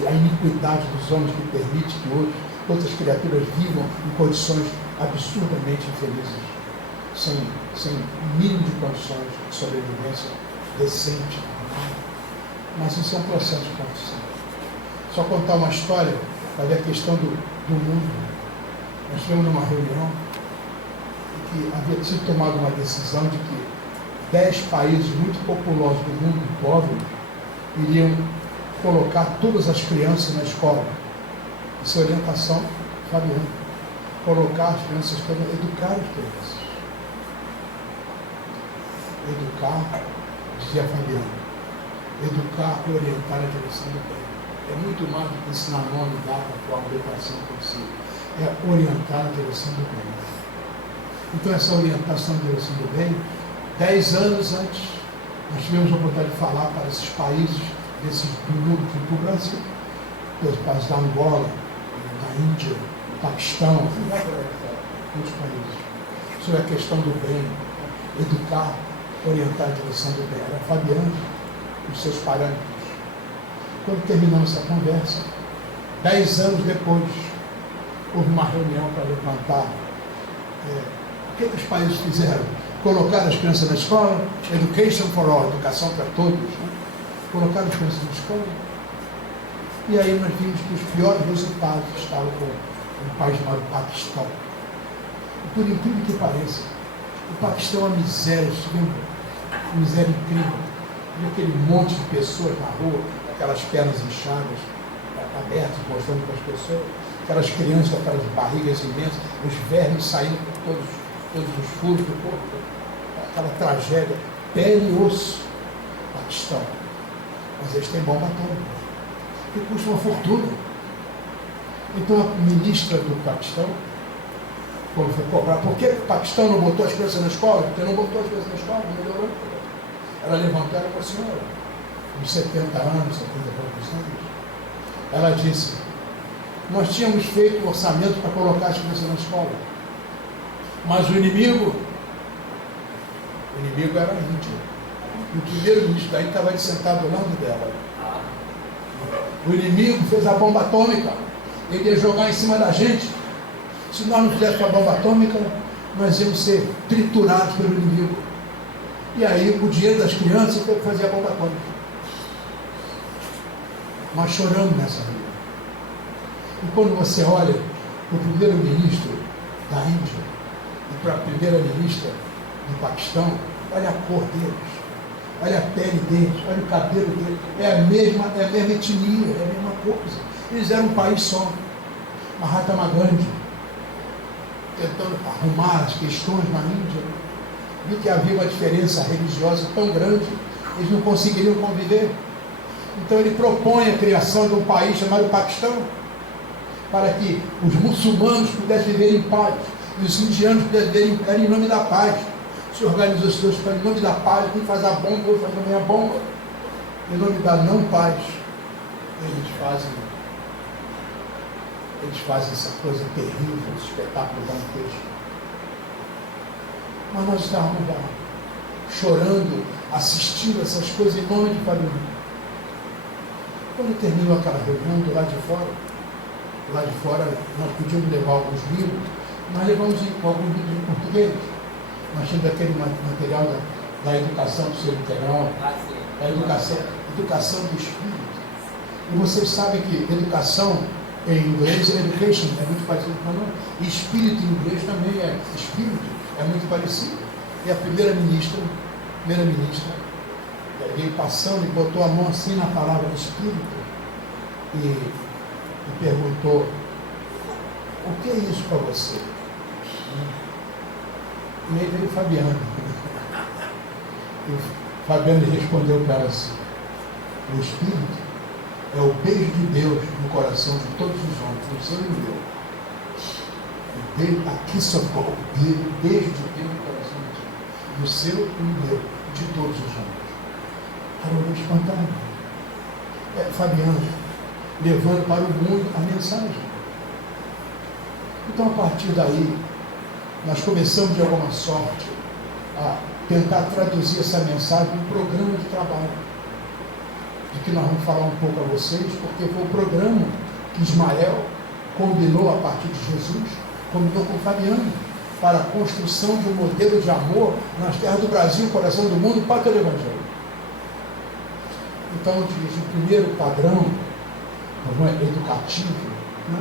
a iniquidade dos homens que permite que hoje outras criaturas vivam em condições absurdamente infelizes, sem mínimo de condições de sobrevivência decente. Mas isso é um processo de construção. Só contar uma história para ver a questão do mundo. Nós tivemos numa reunião em que havia sido tomada uma decisão de que 10 países muito populosos do mundo, pobres, iriam colocar todas as crianças na escola. Isso é orientação fabiana. Colocar as crianças, educar as crianças. Educar, dizia Fabiano. Educar e orientar a direção do bem. É muito mais do que ensinar nome, data, forma, educação possível. É orientar a direção do bem. Então, essa orientação à direção do bem, 10 anos antes, nós tivemos a oportunidade de falar para esses países do mundo, do Brasil, os países da Angola, da Índia, do Paquistão, muitos países, sobre a questão do bem, educar, orientar a direção do bem. Era Fabiano, os seus parâmetros. Quando terminamos essa conversa, 10 anos depois, houve uma reunião para levantar o que os países fizeram? Colocar as crianças na escola, education for all, educação para todos, né? Colocar as crianças na escola. E aí nós vimos que os piores resultados estavam com um país chamado Paquistão. E por incrível que pareça, o Paquistão é uma miséria, uma miséria incrível. E aquele monte de pessoas na rua, aquelas pernas inchadas, abertas, mostrando para as pessoas, aquelas crianças com aquelas barrigas imensas, os vermes saindo por todos os furos do corpo, aquela tragédia, pele e osso. Paquistão. Mas eles têm bomba atômica, que custa uma fortuna. Então a ministra do Paquistão, quando foi cobrar, por que o Paquistão não botou as crianças na escola? Porque não botou as crianças na escola, não melhorou. Ela levantou para a senhora, uns 70 anos, 70 anos. Ela disse, nós tínhamos feito um orçamento para colocar as crianças na escola. Mas o inimigo era a Índia. E o primeiro-ministro da Índia estava sentado ao lado dela. O inimigo fez a bomba atômica. Ele ia jogar em cima da gente. Se nós não fizéssemos a bomba atômica, nós íamos ser triturados pelo inimigo. E aí o dinheiro das crianças foi fazer a bomba atômica. Nós choramos nessa reunião. E quando você olha para o primeiro-ministro da Índia e para a primeira-ministra do Paquistão, olha a cor deles, olha a pele deles, olha o cabelo deles, é a mesma etnia, é a mesma coisa. Eles eram um país só. Mahatma Gandhi, tentando arrumar as questões na Índia, viu que havia uma diferença religiosa tão grande, eles não conseguiriam conviver. Então ele propõe a criação de um país chamado Paquistão, para que os muçulmanos pudessem viver em paz, e os indianos pudessem viver em nome da paz. Se organizou os dois para em nome da paz, um faz a bomba, o outro faz também a bomba. Em nome da não paz, eles fazem essa coisa terrível, esse espetáculo dantesco. Mas nós estávamos lá, chorando, assistindo essas coisas em nome de Fabiano. Quando terminou aquela reunião do lado de fora nós podíamos levar alguns livros, nós levamos alguns livros em português. Nós tínhamos aquele material da educação do ser integral, da educação do espírito. E vocês sabem que educação em inglês, education, é muito parecido com o nome. E espírito em inglês também é espírito, é muito parecido. E a primeira-ministra veio passando e botou a mão assim na palavra espírito e perguntou, o que é isso para você? E aí veio o Fabiano. E o Fabiano respondeu para ela assim, o espírito é o beijo de Deus no coração de todos os homens, no seu e no meu. O beijo, a kiss of God, o beijo de Deus no coração de Deus, no seu e no meu, de todos os homens. Ela olhou espantada. Fabiano, levando para o mundo a mensagem. Então, a partir daí, nós começamos de alguma sorte a tentar traduzir essa mensagem em um programa de trabalho, de que nós vamos falar um pouco a vocês, porque foi o programa que Ismael combinou a partir de Jesus, combinou com Fabiano, para a construção de um modelo de amor nas terras do Brasil, coração do mundo, para o Evangelho. Então, o primeiro padrão educativo, né?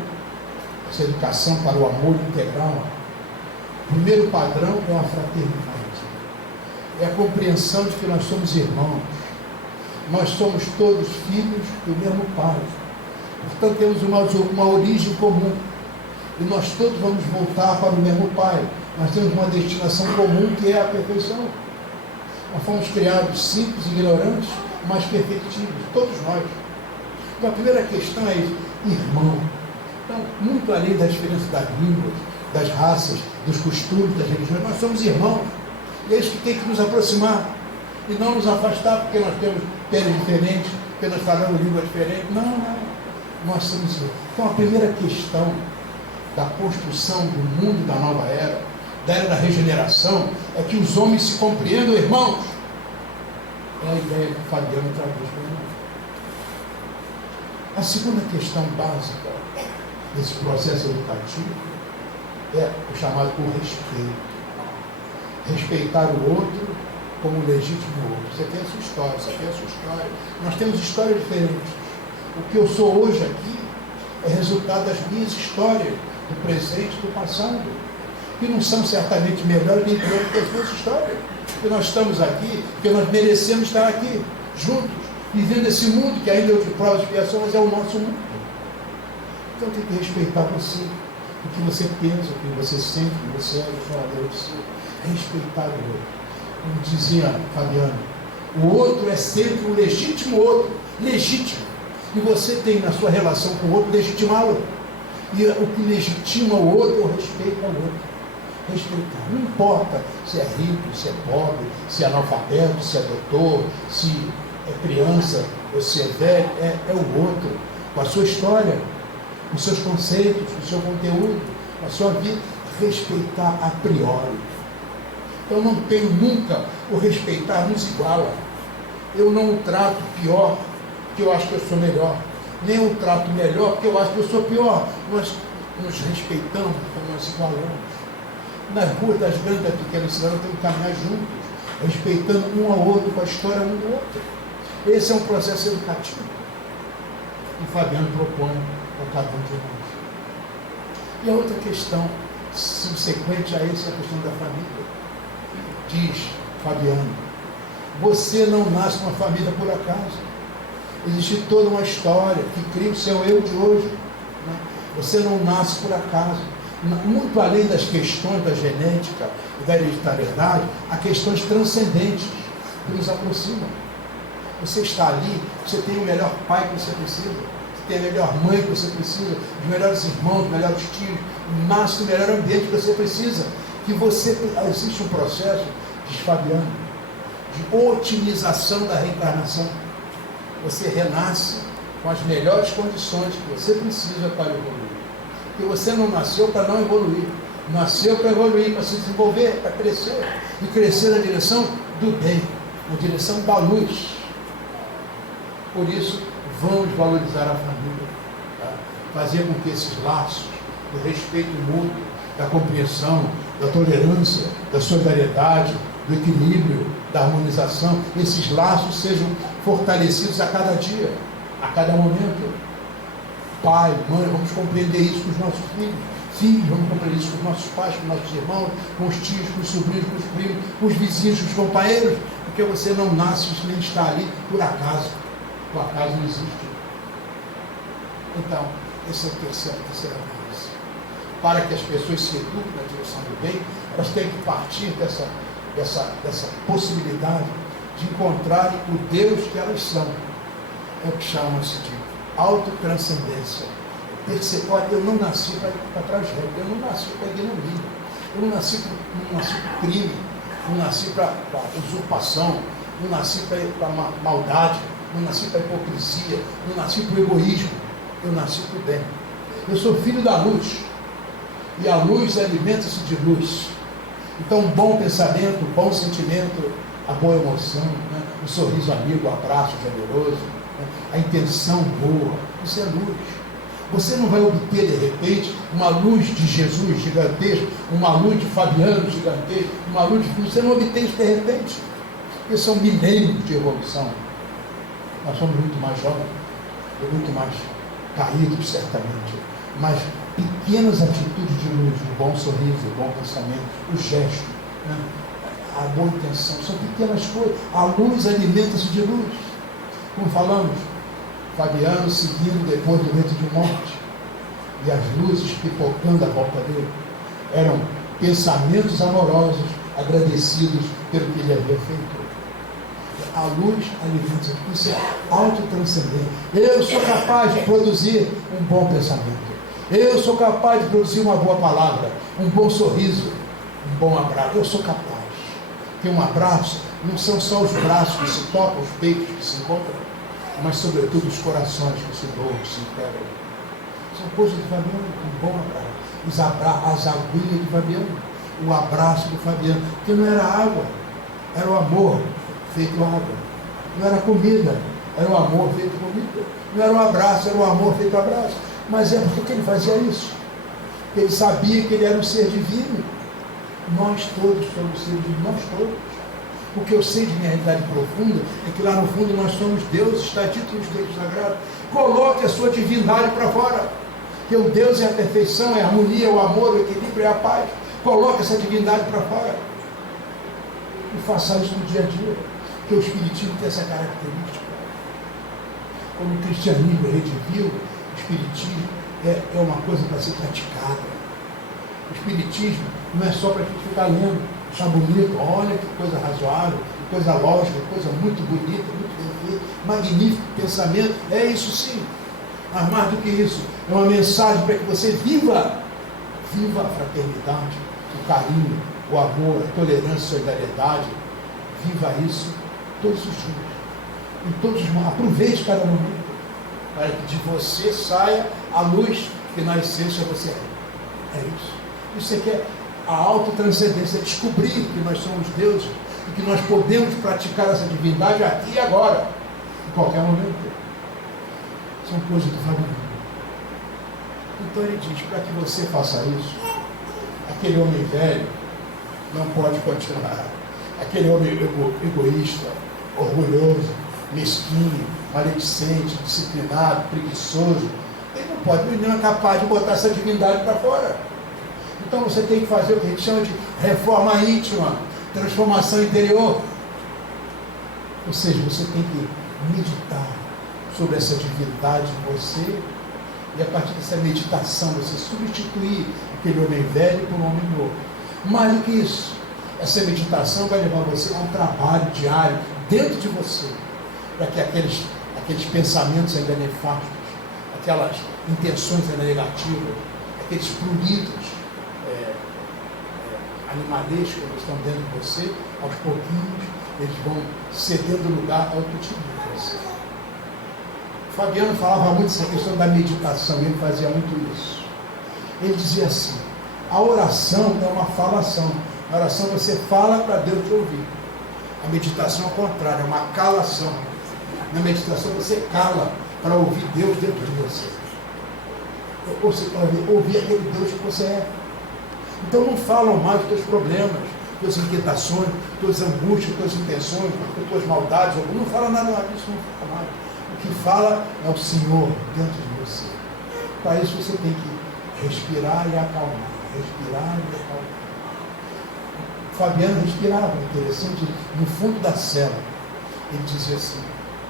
Essa educação para o amor integral, o primeiro padrão é a fraternidade, é a compreensão de que nós somos irmãos, nós somos todos filhos do mesmo Pai, portanto temos uma origem comum, e nós todos vamos voltar para o mesmo Pai, nós temos uma destinação comum que é a perfeição. Nós fomos criados simples, ignorantes, mas perfeitíveis, todos nós. Então a primeira questão é irmão. Então, muito além da diferença das línguas, das raças, dos costumes, das religiões, nós somos irmãos. E é isso que tem que nos aproximar e não nos afastar porque nós temos pele diferente, porque nós falamos língua diferente. Não, não. Nós somos irmãos. Então a primeira questão da construção do mundo da nova era, da era da regeneração, é que os homens se compreendam, irmãos. É a ideia que Fabiano traduz para nós. A segunda questão básica desse processo educativo é o chamado por respeito. Respeitar o outro como o legítimo outro. Você tem a sua história, você tem a sua história. Nós temos histórias diferentes. O que eu sou hoje aqui é resultado das minhas histórias, do presente e do passado, que não são certamente melhores nem piores que as suas histórias. Porque nós estamos aqui, porque nós merecemos estar aqui, juntos, vivendo esse mundo que ainda é de provas e expiação, mas é o nosso mundo. Então tem que respeitar você, o que você pensa, o que você sente, o que você é, o chorador de si. Respeitar o outro. Como dizia Fabiano, o outro é sempre o legítimo outro, legítimo. E você tem na sua relação com o outro legitimá-lo. E o que legitima o outro é o respeito ao outro. Respeitar. Não importa se é rico, se é pobre, se é analfabeto, se é doutor, se é criança ou se é velho, é o outro, com a sua história, com seus conceitos, com o seu conteúdo, com a sua vida. Respeitar a priori. Eu não tenho nunca o respeitar nos iguala. Eu não o trato pior porque eu acho que eu sou melhor, nem o trato melhor porque eu acho que eu sou pior. Nós nos respeitamos, então nós igualamos. Nas ruas das grandes e das pequenas cidades, nós temos que caminhar juntos, respeitando um ao outro, com a história um do outro. Esse é um processo educativo que Fabiano propõe para cada um de nós. E a outra questão subsequente a essa é a questão da família. Diz Fabiano, você não nasce numa família por acaso. Existe toda uma história que cria o seu eu de hoje. Né? Você não nasce por acaso. Muito além das questões da genética e da hereditariedade, há questões transcendentes que nos aproximam. Você está ali, você tem o melhor pai que você precisa, você tem a melhor mãe que você precisa, os melhores irmãos, os melhores tios, nasce no melhor ambiente que você precisa. Que você, existe um processo, diz Fabiano, de otimização da reencarnação. Você renasce com as melhores condições que você precisa para evoluir. Porque você não nasceu para não evoluir, nasceu para evoluir, para se desenvolver, para crescer, e crescer na direção do bem, na direção da luz. Por isso, vamos valorizar a família, tá? Fazer com que esses laços do respeito mútuo, da compreensão, da tolerância, da solidariedade, do equilíbrio, da harmonização, esses laços sejam fortalecidos a cada dia, a cada momento. Pai, mãe, vamos compreender isso com os nossos filhos. Filhos, vamos compreender isso com os nossos pais, com os nossos irmãos, com os tios, com os sobrinhos, com os primos, com os vizinhos, com os companheiros, porque você não nasce nem está ali por acaso. O acaso não existe. Então, essa é a terceira coisa. Para que as pessoas se eduquem na direção do bem, elas têm que partir dessa possibilidade de encontrarem o Deus que elas são. É o que chama-se de autotranscendência. Olha, eu não nasci para tragédia, eu não nasci para ignomínia, eu não nasci para crime, não nasci para usurpação, não nasci para maldade, não nasci para hipocrisia, não nasci para o egoísmo, eu nasci para o bem. Eu sou filho da luz. E a luz alimenta-se de luz. Então, um bom pensamento, um bom sentimento, a boa emoção, né? O sorriso amigo, o abraço generoso, né? A intenção boa, isso é luz. Você não vai obter, de repente, uma luz de Jesus gigantesca, uma luz de Fabiano gigantesca, uma luz de... Você não obtém isso de repente. Porque são milênios de evolução. Nós somos muito mais jovens, e muito mais caídos, certamente. Mas pequenas atitudes de luz, o bom sorriso, o bom pensamento, o gesto, né? A boa intenção, são pequenas coisas. A luz alimenta-se de luz. Como falamos, Fabiano seguindo depois do leito de morte, e as luzes pipocando à volta dele, eram pensamentos amorosos, agradecidos pelo que ele havia feito. A luz alimenta, isso é autotranscendente. Eu sou capaz de produzir um bom pensamento. Eu sou capaz de produzir uma boa palavra, um bom sorriso, um bom abraço. Eu sou capaz. Porque um abraço não são só os braços que se tocam, os peitos que se encontram, mas sobretudo os corações que se doam, que se integram. São coisas de Fabiano, um bom abraço. As aguinhas de Fabiano, o abraço do Fabiano, que não era água, era o amor feito água. Não era comida, era o amor feito comida. Não era um abraço, era o amor feito abraço. Mas é porque ele fazia isso. Ele sabia que ele era um ser divino. Nós todos somos seres divinos, nós todos. O que eu sei de minha realidade profunda é que lá no fundo nós somos Deus, está dito nos textos sagrados. Coloque a sua divindade para fora. Que o Deus é a perfeição, é a harmonia, o amor, o equilíbrio, é a paz. Coloque essa divindade para fora. E faça isso no dia a dia. Porque o Espiritismo tem essa característica. Como o cristianismo é redimido, o Espiritismo é uma coisa para ser praticada. O Espiritismo não é só para a gente ficar lendo, achar bonito, olha que coisa razoável, que coisa lógica, que coisa muito bonita, muito perfeita, magnífico pensamento. É isso sim. Mas mais do que isso, é uma mensagem para que você viva a fraternidade, o carinho, o amor, a tolerância, a solidariedade. Viva isso todos os dias. Em todos os momentos. Aproveite cada momento para que de você saia a luz que na essência você é. É isso. Isso aqui é a autotranscendência, é descobrir que nós somos deuses e que nós podemos praticar essa divindade aqui e agora, em qualquer momento. São coisas do Fabiano. Então ele diz, para que você faça isso, aquele homem velho não pode continuar. Aquele homem egoísta, orgulhoso, mesquinho, maledicente, disciplinado, preguiçoso, ele não pode, ele não é capaz de botar essa divindade para fora. Então você tem que fazer o que a gente chama de reforma íntima, transformação interior. Ou seja, você tem que meditar sobre essa divindade em você, e a partir dessa meditação você substituir aquele homem velho por um homem novo. Mais do que isso, essa meditação vai levar você a um trabalho diário dentro de você, para que aqueles pensamentos ainda nefastos, aquelas intenções ainda negativas, aqueles pruridos animalescos que estão dentro de você, aos pouquinhos eles vão cedendo lugar ao que te você. Fabiano falava muito essa questão da meditação, ele fazia muito isso. Ele dizia assim, a oração é uma falação. Na oração você fala para Deus te ouvir. A meditação é o contrário, é uma calação. Na meditação você cala para ouvir Deus dentro de você. Ou você pode ouvir aquele Deus que você é. Então não falam mais dos teus problemas, tuas inquietações, tuas angústias, tuas intenções, tuas maldades. Não fala nada disso, não fala mais. O que fala é o Senhor dentro de você. Para isso você tem que respirar e acalmar. Respirar e acalmar. Fabiano respirava, interessante, no fundo da cela. Ele dizia assim,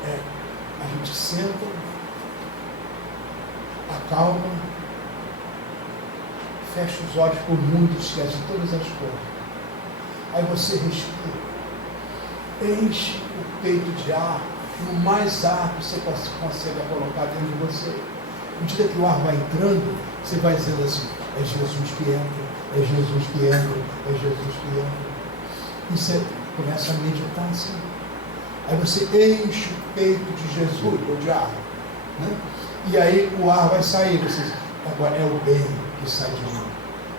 a gente senta, acalma, fecha os olhos por mundo, esquece todas as coisas. Aí você respira, enche o peito de ar, no mais ar que você consegue colocar dentro de você. À medida que o ar vai entrando, você vai dizendo assim, é Jesus que entra, é Jesus que entra, é Jesus que entra. E você começa a meditar assim. Aí você enche o peito de Jesus, ou de ar, né? E aí o ar vai sair, você diz, agora é o bem que sai de mim,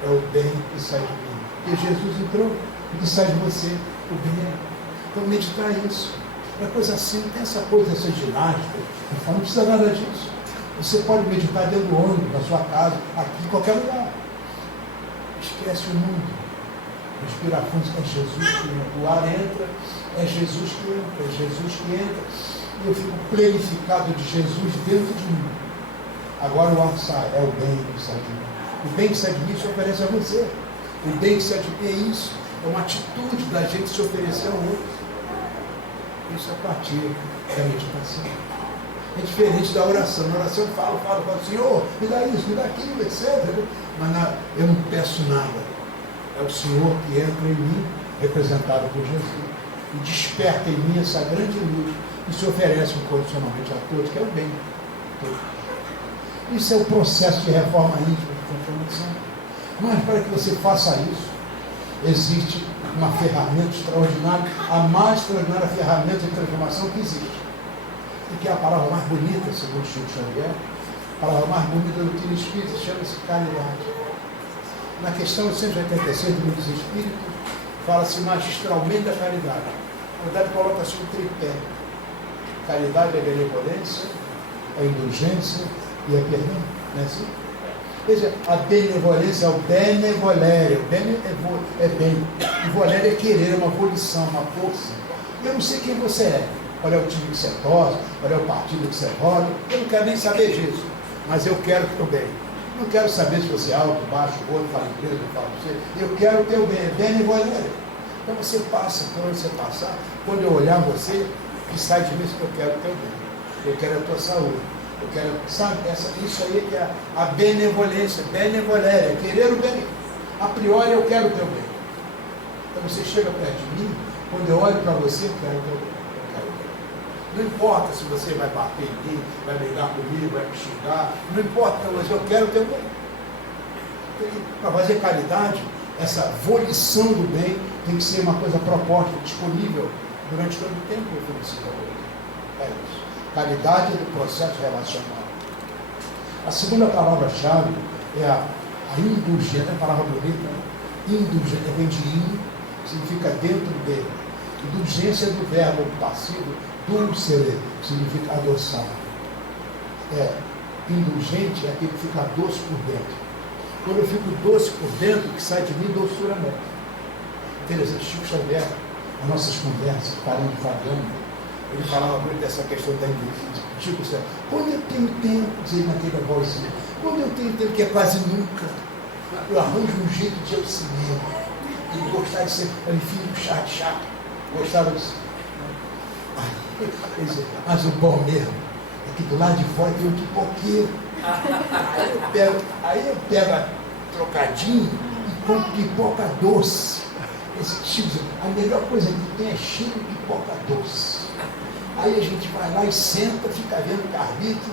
é o bem que sai de mim. Porque Jesus entrou e que sai de você o bem. Então, meditar isso. É coisa assim, não tem essa coisa, essa ginástica. Não precisa nada disso. Você pode meditar dentro do ônibus, na sua casa, aqui, em qualquer lugar. Esquece o mundo. Respira fundo, é Jesus que entra. O ar entra, é Jesus que entra, é Jesus que entra. E eu fico plenificado de Jesus dentro de mim. Agora o ar sai, é o bem que sai de mim. O bem que sai de mim se oferece a você. O bem que sai de mim é isso. É uma atitude da gente se oferecer ao outro. Isso é a partir da meditação. É diferente da oração. Na oração eu falo, Senhor, me dá isso, me dá aquilo, etc. Mas eu não peço nada. É o Senhor que entra em mim, representado por Jesus, e desperta em mim essa grande luz e se oferece incondicionalmente a todos, que é o bem. Isso é o processo de reforma íntima, de transformação. Mas para que você faça isso, existe uma ferramenta extraordinária, a mais extraordinária ferramenta de transformação que existe. E que é a palavra mais bonita, segundo Chico Xavier, a palavra mais bonita do que o Espírito chama-se caridade. Na questão 186 do Livro dos Espíritos, fala-se magistralmente da caridade. Na verdade, coloca-se um tripé. Caridade é benevolência, é indulgência e é perdão. Não é assim? Veja, a benevolência é o benevolere. O bene é bem. O volere é querer, é uma volição, uma força. Eu não sei quem você é. Qual é o time que você torce, qual é o partido que você roda. Eu não quero nem saber disso. Mas eu quero o teu bem. Não quero saber se você é alto, baixo, gordo, fala inglês, não fala você. Eu quero o teu bem. É benevolere. Então você passa, por onde você passar, quando eu olhar você, que sai de mim, eu quero o teu bem. Eu quero a tua saúde. Eu quero, sabe, isso aí que é a benevolência, benevolere, é querer o bem. A priori eu quero o teu bem. Então você chega perto de mim, quando eu olho para você, eu quero o teu bem. Não importa se você vai bater em mim, vai brigar comigo, vai me xingar, não importa, mas eu quero o teu bem. Para fazer caridade, essa volição do bem tem que ser uma coisa proposta, disponível durante todo o tempo oferecida ao outro. É isso. Caridade do processo relacional. A segunda palavra-chave é a indulgência, é a palavra bonita, indulgência, vem de in, significa dentro dele. Indulgência é do verbo passivo, dulcere, significa adoçar. Indulgente é aquele que fica doce por dentro. Quando eu fico doce por dentro, o que sai de mim, doçura mesmo. Interessante, Chico Xavier, as nossas conversas, parando, falando, ele falava muito dessa questão da indulgência. Chico Xavier, quando eu tenho tempo, dizia naquela voz, quando eu tenho tempo, que é quase nunca, eu arranjo um jeito de ir ao cinema. Ele gostava de ser, ele filho chato, gostava de ser. Mas o bom mesmo é que do lado de fora tem um pipoqueiro. Aí eu pego a trocadinho e compro pipoca doce. Esse tipo, a melhor coisa que tem é cheiro de pipoca doce. Aí a gente vai lá e senta, fica vendo carrito,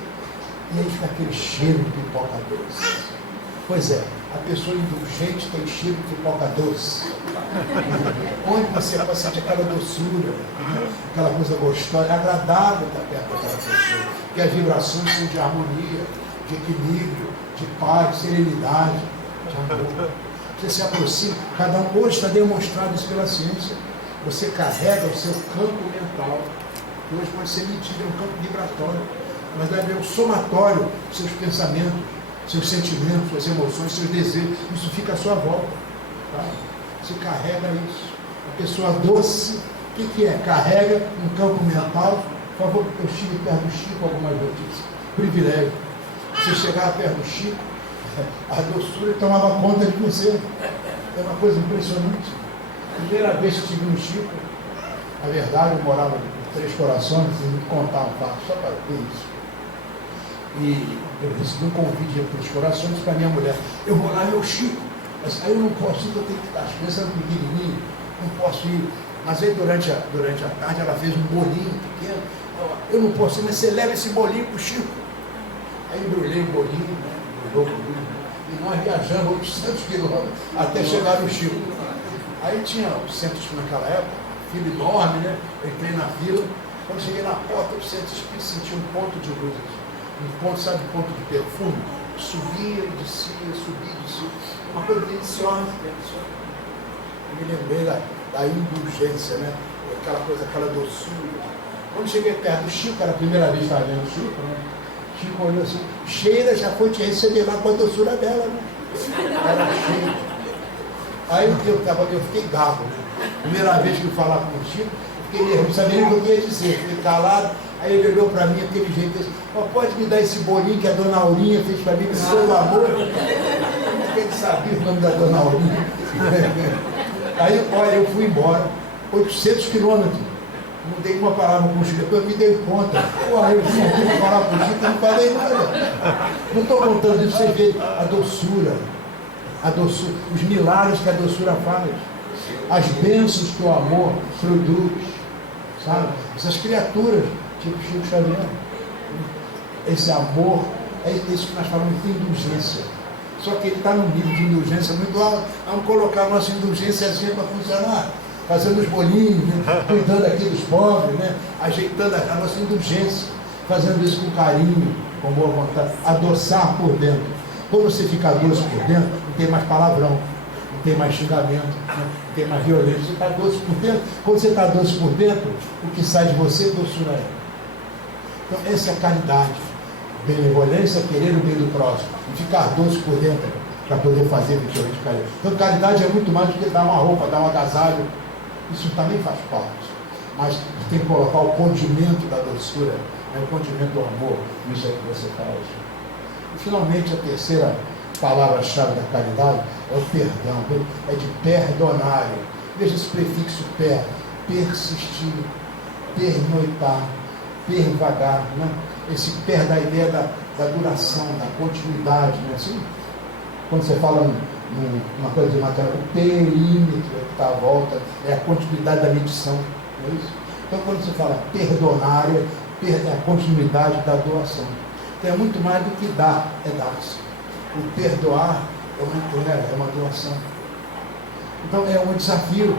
e aí fica aquele cheiro de pipoca doce. Pois é, a pessoa indulgente tem cheiro de pipoca doce. Onde você vai sentir aquela doçura, aquela coisa gostosa, agradável estar perto daquela pessoa. Que as vibrações são de harmonia, de equilíbrio, de paz, de serenidade, de amor. Você se aproxima, cada um hoje está demonstrado isso pela ciência. Você carrega o seu campo mental, que hoje pode ser medido, é um campo vibratório. Na verdade, é um somatório dos seus pensamentos, seus sentimentos, suas emoções, seus desejos. Isso fica à sua volta. Tá? Você carrega isso. A pessoa doce, o que é? Carrega um campo mental. Por favor, eu estive perto do Chico, algumas notícias. Privilégio. Você chegar perto do Chico, a doçura tomava conta de você. É uma coisa impressionante. A primeira vez que eu estive no Chico, na verdade, eu morava em Três Corações, e me contar um fato só para ver isso. E eu recebi um convite de Três Corações para minha mulher. Eu vou lá, meu Chico. Mas aí eu não posso ir, eu tenho que estar. As crianças eram pequenininhas, não posso ir. Mas aí durante a tarde ela fez um bolinho pequeno. Eu não posso ir, mas você leva esse bolinho para o Chico. Aí embrulhei o bolinho, né? Embrulhou o bolinho. E nós viajamos 800 quilômetros até chegar no Chico. Aí tinha o centro naquela época, fila enorme, né? Eu entrei na fila. Quando cheguei na porta do centro espírita, senti um ponto de luz. Um ponto, sabe, ponto de perfume? subia, descia, uma coisa deliciosa. Eu me lembrei da indulgência, né? Aquela coisa, aquela doçura. Quando cheguei perto do Chico, era a primeira vez que estava vendo o Chico, né? Chico olhou assim, Sheila já foi te receber lá com a doçura dela, né? Era cheia. Aí eu fiquei gago, né? Primeira vez que eu falar com o Chico, eu não sabia nem o que eu ia dizer, fiquei calado. Aí ele olhou para mim, aquele jeito, disse, pode me dar esse bolinho que a dona Aurinha fez para mim com todo amor? Porque ele sabia o nome da dona Aurinha. Aí, olha, eu fui embora, 800 quilômetros, não dei uma palavra com o Chico, depois eu me dei conta. Porra, eu vim aqui para falar com o Chico, eu não falei nada. Não estou contando isso, você vê a doçura, os milagres que a doçura faz, as bênçãos que o amor produz, sabe? Essas criaturas, tipo Chico Xavier, esse amor, é isso que nós falamos de indulgência. Só que ele está num nível de indulgência muito alto. Vamos colocar a nossa indulgênciazinha para funcionar, fazendo os bolinhos, né? Cuidando aqui dos pobres, né? Ajeitando a nossa indulgência, fazendo isso com carinho, com boa vontade, adoçar por dentro. Quando você fica doce por dentro, não tem mais palavrão, não tem mais xingamento, não tem mais violência. Você está doce por dentro. Quando você está doce por dentro, o que sai de você é doçura. Então, essa é a caridade. Benevolência, querer o bem do próximo. E ficar doce por dentro para poder fazer efetivamente caridade. Então, caridade é muito mais do que dar uma roupa, dar um agasalho. Isso também faz parte. Mas tem que colocar o condimento da doçura, né? O condimento do amor. Isso é que você faz. E, finalmente, a terceira palavra-chave da caridade é o perdão. É de perdonar. Veja esse prefixo per. Persistir, pernoitar, pervagar, né? Esse per da ideia da duração, da continuidade, né? Assim, quando você fala numa coisa de matéria, o perímetro que está à volta, é a continuidade da medição, não é isso? Então, quando você fala perdonária, é a continuidade da doação. Então, é muito mais do que dar, é dar-se. O perdoar é uma doação. Então, é um desafio,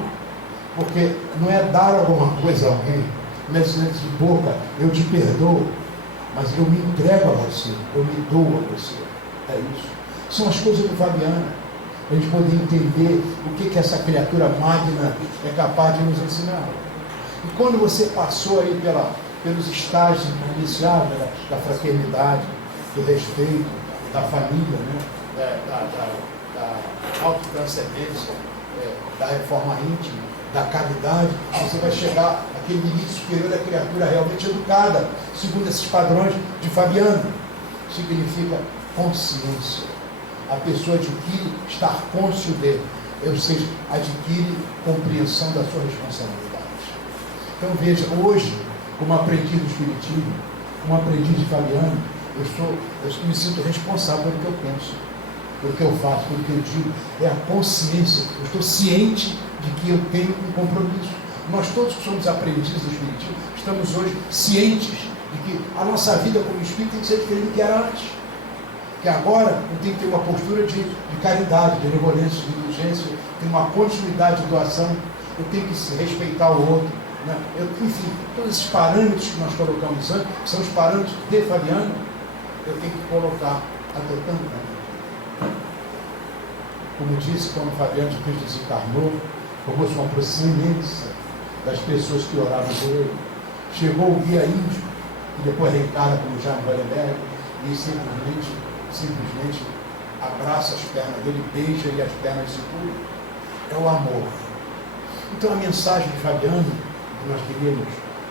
porque não é dar alguma coisa a alguém, não é dizer de boca, eu te perdoo, mas eu me entrego a você, eu me dou a você. É isso. São as coisas do Fabiano, para a gente poder entender o que essa criatura magna é capaz de nos ensinar. E quando você passou aí pelos estágios iniciais da fraternidade, do respeito, da família, né? da autotranscendência, da reforma íntima, da caridade, você vai chegar àquele limite superior da criatura realmente educada, segundo esses padrões de Fabiano. Significa consciência. A pessoa adquire estar cônscio dele, ou seja, adquire compreensão da sua responsabilidade. Então veja, hoje, como aprendiz do Espiritismo, como aprendiz de Fabiano, eu me sinto responsável pelo que eu penso, pelo que eu faço, pelo que eu digo. É a consciência. Eu estou ciente de que eu tenho um compromisso. Nós todos que somos aprendizes do Espiritismo, estamos hoje cientes de que a nossa vida como Espírito tem que ser diferente do que era antes. Que agora eu tenho que ter uma postura de caridade, de benevolência, de indulgência, tem uma continuidade de doação, eu tenho que respeitar o outro. Né? Enfim, todos esses parâmetros que nós colocamos antes, são os parâmetros de Fabiano, eu tenho que colocar adotando também. Como disse, quando Fabiano de Cristo desencarnou, formou-se uma procissão imensa das pessoas que oravam por ele. Chegou o guia índio, que depois reencarna como Jaime Wallenberg, e simplesmente abraça as pernas dele, beija e as pernas se curam. É o amor. Então a mensagem de Fabiano, que nós queríamos,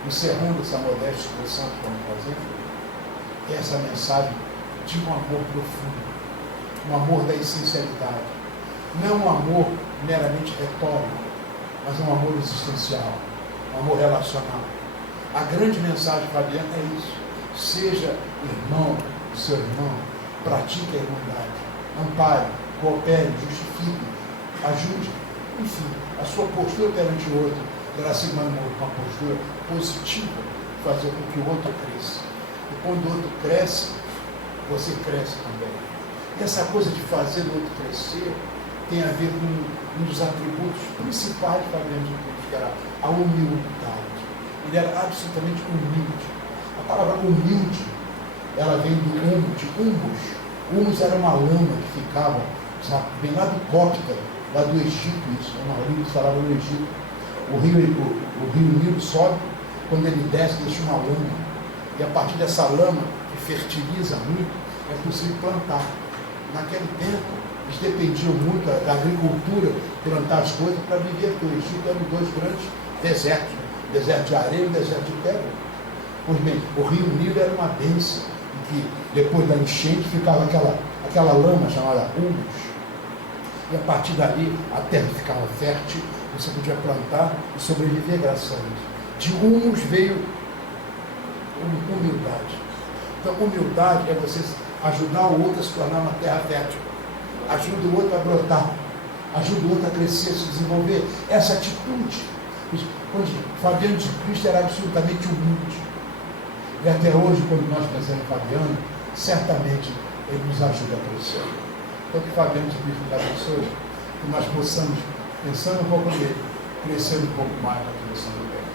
encerrando essa modesta expressão que estamos fazendo, é essa mensagem de um amor profundo, um amor da essencialidade. Não é um amor meramente retórico, mas é um amor existencial, um amor relacional. A grande mensagem de Fabiano é isso. Seja irmão do seu irmão, pratique a irmandade, ampare, coopere, justifique, ajude, enfim, a sua postura perante o outro terá sido uma postura positiva, fazer com que o outro cresça. E quando o outro cresce, você cresce também. E essa coisa de fazer o outro crescer tem a ver com um dos atributos principais de Fabiano de Cristo, que era a humildade. Ele era absolutamente humilde. A palavra humilde, ela vem do de umbus. Humus era uma lama que ficava, sabe, bem lá do Cópita, lá do Egito, isso, é uma rio que falava no Egito. O rio Nilo sobe, quando ele desce, deixa uma lama. E a partir dessa lama, que fertiliza muito, é possível plantar. Naquele tempo, eles dependiam muito da agricultura, plantar as coisas para viver, porque o Egito eram dois grandes desertos, deserto de areia e deserto de pedra. Pois bem, o rio Nilo era uma bênção, em que depois da enchente ficava aquela lama chamada humus, e a partir dali a terra ficava fértil, você podia plantar e sobreviver graças a isso. De humus veio humildade. Então, humildade é você ajudar o outro a se tornar uma terra fértil, ajuda o outro a brotar, ajuda o outro a crescer, a se desenvolver. Essa atitude, onde Fabiano de Cristo era absolutamente humilde. E até hoje, quando nós pensamos em Fabiano, certamente ele nos ajuda a crescer. Então, que Fabiano de Cristo nos abençoe, que nós possamos, pensando um pouco nele, crescer um pouco mais na direção do bem.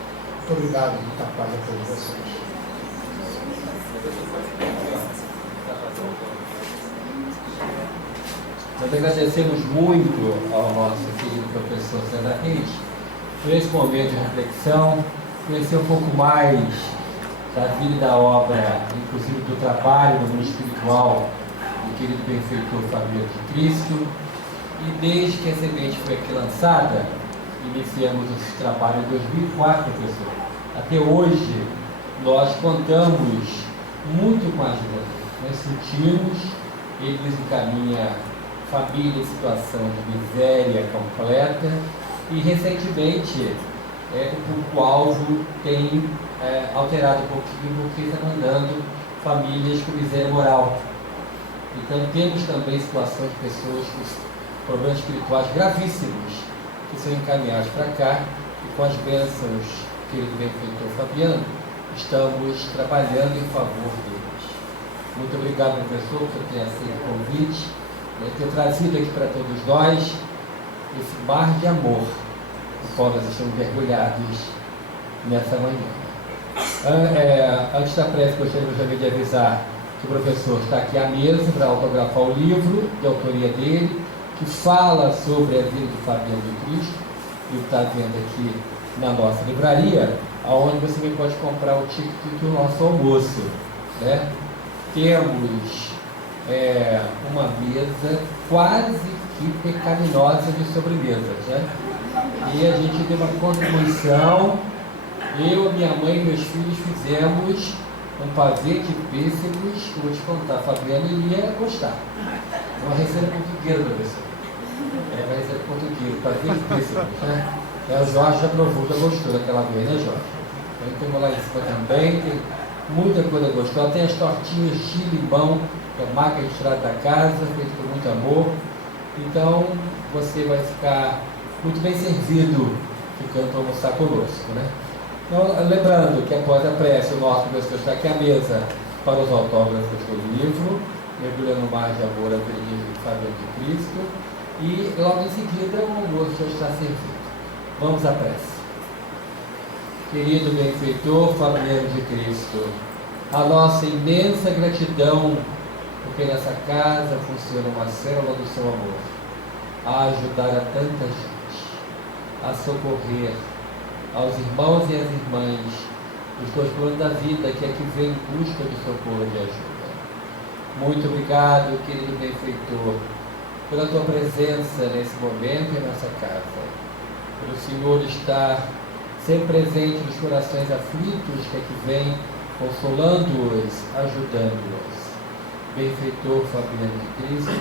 Muito obrigado, muita paz a todos vocês. Nós agradecemos muito ao nosso querido professor César Reis por esse momento de reflexão, conhecer um pouco mais da vida e da obra, inclusive do trabalho no mundo espiritual do querido benfeitor Fabiano de Cristo. E desde que a semente foi aqui lançada, iniciamos esse trabalho em 2004, professor. Até hoje, nós contamos muito com a ajuda dele. Nós sentimos, ele nos encaminha família em situação de miséria completa e, recentemente, o público-alvo tem alterado um pouquinho, porque está mandando famílias com miséria moral. Então, temos também situações de pessoas com problemas espirituais gravíssimos que são encaminhados para cá e, com as bênçãos, querido benfeitor Fabiano, estamos trabalhando em favor deles. Muito obrigado, professor, por ter aceito o convite, ter trazido aqui para todos nós esse mar de amor no qual nós estamos mergulhados nessa manhã. Antes da prece, gostaria também de avisar que o professor está aqui à mesa para autografar o livro de autoria dele, que fala sobre a vida de Fabiano de Cristo, e está vendo aqui na nossa livraria, onde você também pode comprar o ticket do nosso almoço, né? Temos uma mesa quase que pecaminosa de sobremesas, né? E a gente deu uma contribuição. Eu, minha mãe e meus filhos fizemos um pavê de pêssegos, que eu vou te contar, a Fabiana iria gostar. Uma receita portuguesa, professor. Uma receita portuguesa, pavê de pêssegos, né? O Jorge já provou, já gostou daquela vez, né, Jorge? Então temos lá em cima também, tem muita coisa gostosa. Tem as tortinhas de limão, que é a marca registrada da casa, feita com muito amor. Então você vai ficar muito bem servido ficando para almoçar conosco, né? Então, lembrando que após a prece, o nosso professor está aqui à mesa para os autógrafos do livro, Mergulhando no Mar de Amor, a vida de Fabiano de Cristo, e logo em seguida o almoço já está servido. Vamos à prece. Querido benfeitor Fabiano de Cristo, a nossa imensa gratidão, porque nessa casa funciona uma célula do seu amor, a ajudar a tanta gente, a socorrer aos irmãos e às irmãs dos teus planos da vida, que aqui vem em busca de socorro e de ajuda. Muito obrigado, querido benfeitor, pela tua presença nesse momento em nossa casa, pelo Senhor estar sempre presente nos corações aflitos que aqui vem, consolando-os, ajudando-os. Benfeitor Fabiano de Cristo,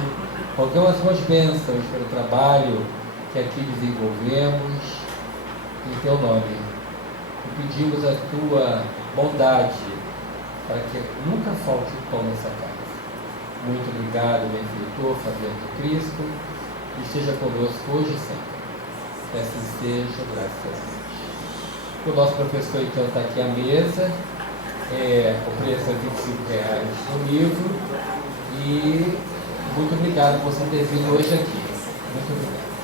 rogamos as tuas bênçãos pelo trabalho que aqui desenvolvemos, em teu nome, e pedimos a tua bondade para que nunca falte o pão nessa casa. Muito obrigado, benfeitor Fabiano de Cristo, e esteja conosco hoje e sempre. Que assim seja, graças a Deus. O nosso professor então está aqui à mesa, o preço é R$ 25 no livro, e muito obrigado por você ter vindo hoje aqui. Muito obrigado.